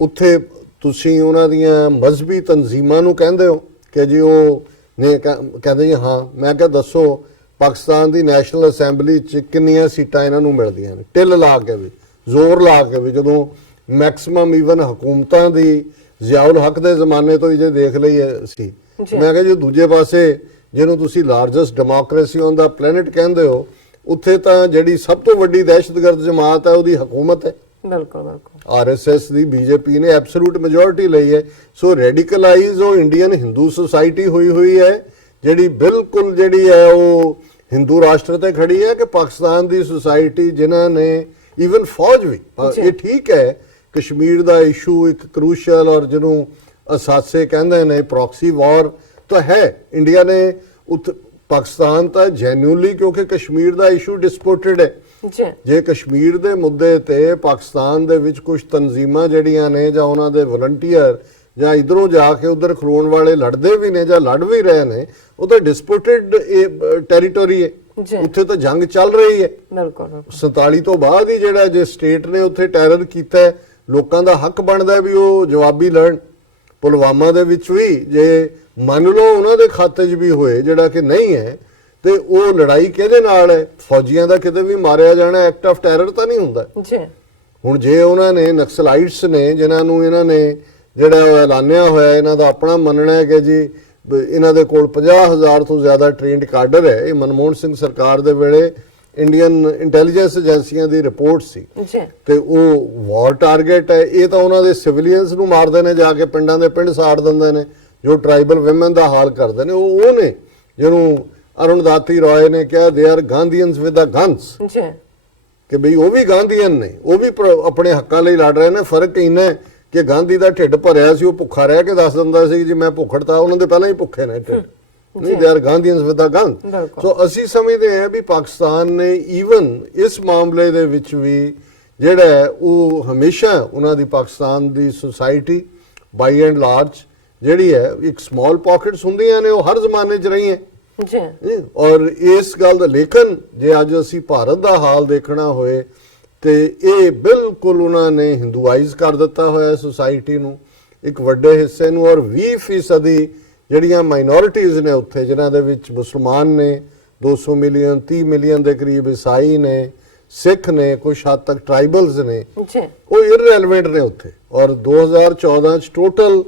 ਉੱਥੇ ਤੁਸੀਂ ਉਹਨਾਂ ਦੀਆਂ ਮਜ਼ਹਬੀ ਤਨਜ਼ੀਮਾਂ ਨੂੰ ਕਹਿੰਦੇ ਹੋ ਕਿ ਜੀ ਉਹ ਨੇ ਕਹਿੰਦੇ ਜੀ ਹਾਂ। ਮੈਂ ਕਿਹਾ ਦੱਸੋ ਪਾਕਿਸਤਾਨ ਦੀ ਨੈਸ਼ਨਲ ਅਸੈਂਬਲੀ 'ਚ ਕਿੰਨੀਆਂ ਸੀਟਾਂ ਇਹਨਾਂ ਨੂੰ ਮਿਲਦੀਆਂ ਨੇ, ਟਿੱਲ ਲਾ ਕੇ ਵੀ, ਜ਼ੋਰ ਲਾ ਕੇ ਵੀ, ਜਦੋਂ ਮੈਕਸਿਮਮ ਈਵਨ ਹਕੂਮਤਾਂ ਦੀ ਜ਼ਿਆਉਲ ਹਕ ਦੇ ਜ਼ਮਾਨੇ ਤੋਂ ਹੀ ਜੇ ਦੇਖ ਲਈ ਸੀ। ਮੈਂ ਕਿਹਾ ਜੀ ਦੂਜੇ ਪਾਸੇ ਜਿਹਨੂੰ ਤੁਸੀਂ largest democracy on the planet ਕਹਿੰਦੇ ਹੋ, ਉੱਥੇ ਤਾਂ ਜਿਹੜੀ ਸਭ ਤੋਂ ਵੱਡੀ ਦਹਿਸ਼ਤਗਰਦ ਜਮਾਤ ਹੈ ਉਹਦੀ ਹਕੂਮਤ ਹੈ। RSS ਦੀ BJP ਨੇ ਐਬਸੋਲੂਟ ਮੈਜੋਰਿਟੀ ਲਈ ਹੈ। ਸੋ ਰੈਡੀਕਲਾਈਜ਼ ਉਹ ਇੰਡੀਅਨ ਹਿੰਦੂ ਸੁਸਾਇਟੀ ਹੋਈ ਹੈ ਜਿਹੜੀ ਬਿਲਕੁਲ ਜਿਹੜੀ ਹੈ ਉਹ ਹਿੰਦੂ ਰਾਸ਼ਟਰ ਤੇ ਖੜੀ ਹੈ, ਕਿ ਪਾਕਿਸਤਾਨ ਦੀ ਸੁਸਾਇਟੀ ਜਿਨ੍ਹਾਂ ਨੇ ਈਵਨ ਫੌਜ ਵੀ, ਇਹ ਠੀਕ ਹੈ ਕਸ਼ਮੀਰ ਦਾ ਇਸ਼ੂ ਇੱਕ ਕਰੂਸ਼ਲ ਔਰ ਜਿਹਨੂੰ ਅਸਾਸੇ ਕਹਿੰਦੇ ਨੇ ਪ੍ਰੋਕਸੀ ਵਾਰ ਤਾਂ ਹੈ, ਇੰਡੀਆ ਨੇ ਪਾਕਿਸਤਾਨ ਤਾਂ ਜੈਨੂਇਨਲੀ ਕਿਉਂਕਿ ਕਸ਼ਮੀਰ ਦਾ ਇਸ਼ੂ ਡਿਸਪਿਊਟਡ ਹੈ। ਜੇ ਕਸ਼ਮੀਰ ਦੇ ਮੁੱਦੇ ਤੇ ਪਾਕਿਸਤਾਨ ਦੇ ਵਿੱਚ ਕੁਝ ਤਨਜ਼ੀਮਾਂ ਜਿਹੜੀਆਂ ਨੇ ਜਾਂ ਉਹਨਾਂ ਦੇ ਵਲੰਟੀਅਰ ਜਾਂ ਇਧਰੋਂ ਜਾ ਕੇ ਉਧਰ ਖਲੋਣ ਵਾਲੇ ਲੜਦੇ ਵੀ ਨੇ ਜਾਂ ਲੜ ਵੀ ਰਹੇ ਨੇ, ਉਹ ਤਾਂ ਡਿਸਪਿਊਟਡ ਟੈਰੀਟੋਰੀ ਹੈ, ਉੱਥੇ ਤਾਂ ਜੰਗ ਚੱਲ ਰਹੀ ਹੈ। 47 ਤੋਂ ਬਾਅਦ ਹੀ ਜਿਹੜਾ ਜੇ ਸਟੇਟ ਨੇ ਉੱਥੇ ਟੈਰਰ ਕੀਤਾ, ਲੋਕਾਂ ਦਾ ਹੱਕ ਬਣਦਾ ਵੀ ਉਹ ਜਵਾਬੀ ਲੜਨ। ਪੁਲਵਾਮਾ ਦੇ ਵਿੱਚ ਵੀ ਜੇ ਮੰਨ ਲਓ ਉਹਨਾਂ ਦੇ ਖਾਤੇ 'ਚ ਵੀ ਹੋਏ, ਜਿਹੜਾ ਕਿ ਨਹੀਂ ਹੈ, ਤੇ ਉਹ ਲੜਾਈ ਕਿਹਦੇ ਨਾਲ ਹੈ? ਫੌਜੀਆਂ ਦਾ ਕਿਤੇ ਵੀ ਮਾਰਿਆ ਜਾਣਾ ਐਕਟ ਆਫ ਟੈਰਰ ਤਾਂ ਨਹੀਂ ਹੁੰਦਾ। ਹੁਣ ਜੇ ਉਹਨਾਂ ਨੇ ਨਕਸਲਾਈਟਸ ਨੇ ਜਿਨ੍ਹਾਂ ਨੂੰ ਇਹਨਾਂ ਨੇ ਜਿਹੜਾ ਉਹ ਐਲਾਨਿਆ ਹੋਇਆ, ਇਹਨਾਂ ਦਾ ਆਪਣਾ ਮੰਨਣਾ ਹੈ ਕਿ ਜੀ ਇਹਨਾਂ ਦੇ ਕੋਲ 50,000 ਤੋਂ ਜ਼ਿਆਦਾ ਟ੍ਰੇਨਡ ਕਾਡਰ ਹੈ, ਇਹ ਮਨਮੋਹਨ ਸਿੰਘ ਸਰਕਾਰ ਦੇ ਵੇਲੇ ਇੰਡੀਅਨ ਇੰਟੈਲੀਜੈਂਸ ਏਜੰਸੀਆਂ ਦੀ ਰਿਪੋਰਟ ਸੀ ਜੀ ਕਿ ਉਹ ਵਾਰ ਟਾਰਗੇਟ ਹੈ। ਇਹ ਤਾਂ ਉਹਨਾਂ ਦੇ ਸਿਵਿਲੀਅਨਸ ਨੂੰ ਮਾਰਦੇ ਨੇ, ਜਾ ਕੇ ਪਿੰਡਾਂ ਦੇ ਪਿੰਡ ਸਾੜ ਦਿੰਦੇ ਨੇ, ਜੋ ਟ੍ਰਾਈਬਲ ਵਿਮਨ ਦਾ ਹਾਲ ਕਰਦੇ ਨੇ। ਉਹ ਨੇ ਜਿਹਨੂੰ ਅਰੁਣਦਾਤੀ ਰਾਏ ਨੇ ਕਿਹਾ they are Gandhians with a guns, ਜੀ ਕਿ ਬਈ ਉਹ ਵੀ ਗਾਂਧੀਅਨ ਨੇ, ਉਹ ਵੀ ਆਪਣੇ ਹੱਕਾਂ ਲਈ ਲੜ ਰਹੇ ਨੇ। ਫਰਕ ਇੰਨਾ ਹੈ ਕਿ ਗਾਂਧੀ ਦਾ ਢਿੱਡ ਭਰਿਆ ਸੀ, ਉਹ ਭੁੱਖਾ ਰਹਿ ਕੇ ਦੱਸ ਦਿੰਦਾ ਸੀ ਜੀ ਮੈਂ ਭੁੱਖੜਤਾ, ਉਹਨਾਂ ਦੇ ਪਹਿਲਾਂ ਹੀ ਭੁੱਖੇ ਨੇ ਢਿੱਡ, ਨਹੀਂ they are Gandhians with a gun. So ਅਸੀਂ ਸਮਝਦੇ ਹਾਂ ਵੀ ਪਾਕਿਸਤਾਨ ਨੇ ਈਵਨ ਇਸ ਮਾਮਲੇ ਦੇ ਵਿੱਚ ਵੀ ਜਿਹੜਾ ਹੈ ਉਹ ਹਮੇਸ਼ਾ ਉਹਨਾਂ ਦੀ ਪਾਕਿਸਤਾਨ ਦੀ ਸੁਸਾਇਟੀ ਬਾਈ ਐਂਡ ਲਾਰਜ ਜਿਹੜੀ ਹੈ ਇੱਕ ਸਮਾਲ ਪਾਕਟਸ ਹੁੰਦੀਆਂ ਨੇ, ਉਹ ਹਰ ਜ਼ਮਾਨੇ 'ਚ ਰਹੀਆਂ ਜੀ ਔਰ ਇਸ ਗੱਲ ਦਾ। ਲੇਕਿਨ ਜੇ ਅੱਜ ਅਸੀਂ ਭਾਰਤ ਦਾ ਹਾਲ ਦੇਖਣਾ ਹੋਏ ਤੇ ਇਹ ਬਿਲਕੁਲ ਉਹਨਾਂ ਨੇ ਹਿੰਦੂਆਈਜ਼ ਕਰ ਦਿੱਤਾ ਹੋਇਆ ਸੁਸਾਇਟੀ ਨੂੰ, ਇੱਕ ਵੱਡੇ ਹਿੱਸੇ ਨੂੰ, ਔਰ 20% ਜਿਹੜੀਆਂ ਮਾਈਨੋਰਿਟੀਜ਼ ਨੇ ਉੱਥੇ, ਜਿਨ੍ਹਾਂ ਦੇ ਵਿੱਚ ਮੁਸਲਮਾਨ ਨੇ 200 ਮਿਲੀਅਨ, 30 ਮਿਲੀਅਨ ਦੇ ਕਰੀਬ ਈਸਾਈ ਨੇ, ਸਿੱਖ ਨੇ, ਕੁਝ ਹੱਦ ਤੱਕ ਟ੍ਰਾਈਬਲਸ ਨੇ, ਜੀ ਉਹ ਇਰਰੈਲੇਵੈਂਟ ਨੇ ਉੱਥੇ। ਔਰ 2014 ਚ ਟੋਟਲ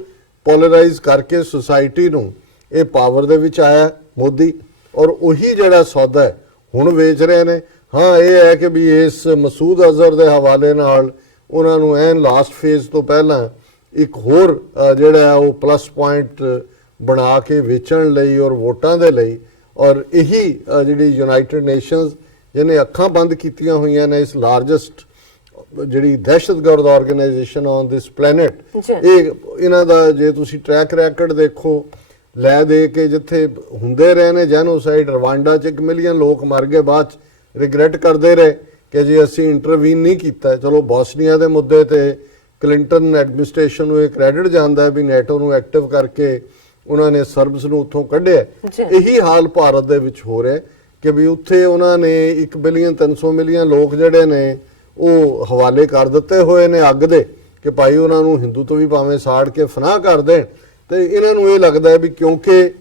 ਪੋਲਰਾਈਜ਼ ਕਰਕੇ ਸੁਸਾਇਟੀ ਨੂੰ ਇਹ ਪਾਵਰ ਦੇ ਵਿੱਚ ਆਇਆ ਮੋਦੀ, ਔਰ ਉਹੀ ਜਿਹੜਾ ਸੌਦਾ ਹੈ ਹੁਣ ਵੇਚ ਰਹੇ ਨੇ। ਹਾਂ ਇਹ ਹੈ ਕਿ ਵੀ ਇਸ ਮਸੂਦ ਅਜ਼ਹਰ ਦੇ ਹਵਾਲੇ ਨਾਲ ਉਹਨਾਂ ਨੂੰ ਐਨ ਲਾਸਟ ਫੇਜ਼ ਤੋਂ ਪਹਿਲਾਂ ਇੱਕ ਹੋਰ ਜਿਹੜਾ ਹੈ ਉਹ ਪਲੱਸ ਪੁਆਇੰਟ ਬਣਾ ਕੇ ਵੇਚਣ ਲਈ ਔਰ ਵੋਟਾਂ ਦੇ ਲਈ। ਔਰ ਇਹੀ ਜਿਹੜੀ ਯੂਨਾਈਟਿਡ ਨੇਸ਼ਨਸ ਜਿਹਨੇ ਅੱਖਾਂ ਬੰਦ ਕੀਤੀਆਂ ਹੋਈਆਂ ਨੇ ਇਸ ਲਾਰਜੈਸਟ ਜਿਹੜੀ ਦਹਿਸ਼ਤਗਰਦ ਆਰਗੇਨਾਈਜੇਸ਼ਨ ਔਨ ਦਿਸ ਪਲੈਨਟ, ਇਹ ਇਹਨਾਂ ਦਾ ਜੇ ਤੁਸੀਂ ਟਰੈਕ ਰੈਕਡ ਦੇਖੋ ਲੈ ਦੇ ਕੇ ਜਿੱਥੇ ਹੁੰਦੇ ਰਹੇ ਨੇ ਜੈਨੋਸਾਈਡ, ਰਵਾਂਡਾ 'ਚ 1 ਮਿਲੀਅਨ ਲੋਕ ਮਰ ਗਏ, ਬਾਅਦ 'ਚ ਰਿਗਰੈਟ ਕਰਦੇ ਰਹੇ ਕਿ ਜੀ ਅਸੀਂ ਇੰਟਰਵੀਨ ਨਹੀਂ ਕੀਤਾ। ਚਲੋ ਬੋਸਨੀਆ ਦੇ ਮੁੱਦੇ ਤੇ ਕਲਿੰਟਨ ਐਡਮਿਨਿਸਟ੍ਰੇਸ਼ਨ ਨੂੰ ਇਹ ਕ੍ਰੈਡਿਟ ਜਾਂਦਾ ਵੀ ਨੈਟੋ ਨੂੰ ਐਕਟਿਵ ਕਰਕੇ ਉਹਨਾਂ ਨੇ ਸਰਬਸ ਨੂੰ ਉੱਥੋਂ ਕੱਢਿਆ। ਇਹੀ ਹਾਲ ਭਾਰਤ ਦੇ ਵਿੱਚ ਹੋ ਰਿਹਾ ਕਿ ਵੀ ਉੱਥੇ ਉਹਨਾਂ ਨੇ 1 ਬਿਲੀਅਨ 300 ਮਿਲੀਅਨ ਲੋਕ ਜਿਹੜੇ ਨੇ ਉਹ ਹਵਾਲੇ ਕਰ ਦਿੱਤੇ ਹੋਏ ਨੇ ਅੱਗ ਦੇ, ਕਿ ਭਾਈ ਉਹਨਾਂ ਨੂੰ ਹਿੰਦੂ ਤੋਂ ਵੀ ਭਾਵੇਂ ਸਾੜ ਕੇ ਫਨਾਹ ਕਰ ਦੇਣ। ਤੇ ਇਹਨਾਂ ਨੂੰ ਇਹ ਲੱਗਦਾ ਹੈ ਵੀ ਕਿਉਂਕਿ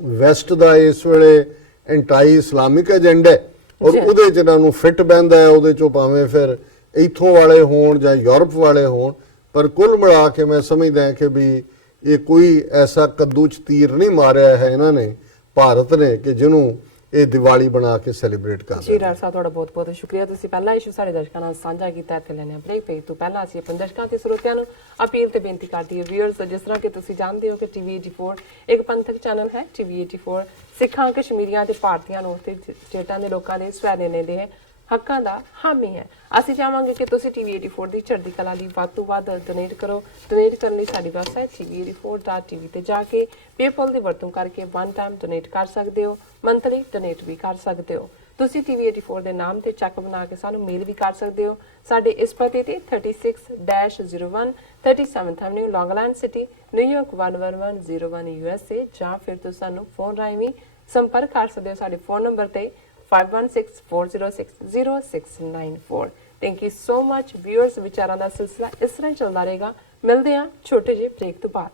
ਵੈਸਟ ਦਾ ਇਸ ਵੇਲੇ ਐਂਟਾਈ ਇਸਲਾਮਿਕ ਏਜੰਡਾ ਔਰ ਉਹਦੇ 'ਚ ਇਹਨਾਂ ਨੂੰ ਫਿੱਟ ਬਹਿੰਦਾ ਹੈ, ਉਹਦੇ 'ਚੋਂ ਭਾਵੇਂ ਫਿਰ ਇੱਥੋਂ ਵਾਲੇ ਹੋਣ ਜਾਂ ਯੂਰਪ ਵਾਲੇ ਹੋਣ। ਪਰ ਕੁੱਲ ਮਿਲਾ ਕੇ ਮੈਂ ਸਮਝਦਾ ਕਿ ਵੀ ਇਹ ਕੋਈ ਐਸਾ ਕੱਦੂ 'ਚ ਤੀਰ ਨਹੀਂ ਮਾਰਿਆ ਹੈ ਇਹਨਾਂ ਨੇ, ਭਾਰਤ ਨੇ, ਕਿ ਜਿਹਨੂੰ ਇਹ ਦੀਵਾਲੀ ਬਣਾ ਕੇ ਸੈਲੀਬ੍ਰੇਟ ਕਰਦੇ। ਜੀ ਡਾਕਟਰ ਸਾਹਿਬ ਤੁਹਾਡਾ ਬਹੁਤ ਬਹੁਤ ਸ਼ੁਕਰੀਆ। ਤੁਸੀਂ ਪਹਿਲਾ ਇਸ਼ੂ ਸਾਡੇ ਦਰਸ਼ਕਾਂ ਨਾਲ ਸਾਂਝਾ ਕੀਤਾ। ਇੱਥੇ ਲੈਣੇ ਬ੍ਰੇਕ ਪਈ ਤੋਂ ਪਹਿਲਾਂ ਅਸੀਂ ਆਪਣੇ ਦਰਸ਼ਕਾਂ ਤੇ ਸਰੋਤਿਆਂ ਨੂੰ ਅਪੀਲ ਤੇ ਬੇਨਤੀ ਕਰਦੀ ਹੈ ਵੀਅਰਸ, ਜਿਸ ਤਰ੍ਹਾਂ ਕਿ ਤੁਸੀਂ ਜਾਣਦੇ ਹੋ ਕਿ ਟੀਵੀ 84 ਇੱਕ ਪੰਥਕ ਚੈਨਲ ਹੈ। ਟੀਵੀ 84 ਸਿੱਖਾਂ, ਕਸ਼ਮੀਰੀਆਂ ਤੇ ਭਾਰਤੀਆਂ ਨੂੰ ਤੇ ਸਟੇਟਾਂ ਦੇ ਲੋਕਾਂ ਦੇ ਸਵੈਨੇ ਦੇ ਹੱਕਾਂ ਦਾ ਹਾਮੀ ਹੈ। ਅਸੀਂ ਚਾਹਾਂਗੇ ਕਿ ਤੁਸੀਂ ਟੀਵੀ 84 ਦੀ ਚੜ੍ਹਦੀ ਕਲਾ ਲਈ ਵੱਧ ਤੋਂ ਵੱਧ ਡੋਨੇਟ ਕਰੋ। ਡੋਨੇਟ ਕਰਨ ਲਈ ਸਾਡੀ ਵੈਬਸਾਈਟ tv84.tv ਤੇ ਜਾ ਕੇ ਪੇਪਲ ਦੀ ਵਰਤੋਂ ਕਰਕੇ ਵਨ ਟਾਈਮ ਡੋਨੇਟ ਕਰ ਸਕਦੇ ਹੋ, ਮੰਥਲੀ ਡੋਨੇਟ ਵੀ ਕਰ ਸਕਦੇ ਹੋ। ਤੁਸੀਂ ਟੀਵੀ 84 ਦੇ ਨਾਮ ਤੇ ਚੈੱਕ ਬਣਾ ਕੇ ਸਾਨੂੰ ਮੇਲ ਵੀ ਕਰ ਸਕਦੇ ਹੋ। ਸਾਡੇ ਇਸ ਪਤੇ ਤੇ 36-01 37th ਐਵਨਿਊ, ਲੌਂਗ ਆਈਲੈਂਡ ਸਿਟੀ, ਨਿਊਯਾਰਕ 11101 USA, ਜਾਂ ਫਿਰ ਤੁਸੀਂ ਸਾਨੂੰ ਫੋਨ ਰਾਹੀਂ ਵੀ ਸੰਪਰਕ ਕਰ ਸਕਦੇ ਹੋ ਸਾਡੇ ਫੋਨ ਨੰਬਰ ਤੇ 5164060694। Thank you so much viewers. ਵਿਚਾਰਾਂ ਦਾ ਸਿਲਸਿਲਾ ਇਸ ਤਰ੍ਹਾਂ ਚੱਲਦਾ ਰਹੇਗਾ। ਮਿਲਦੇ ਹਾਂ ਛੋਟੇ ਜਿਹੇ ਬ੍ਰੇਕ ਤੋਂ ਬਾਅਦ।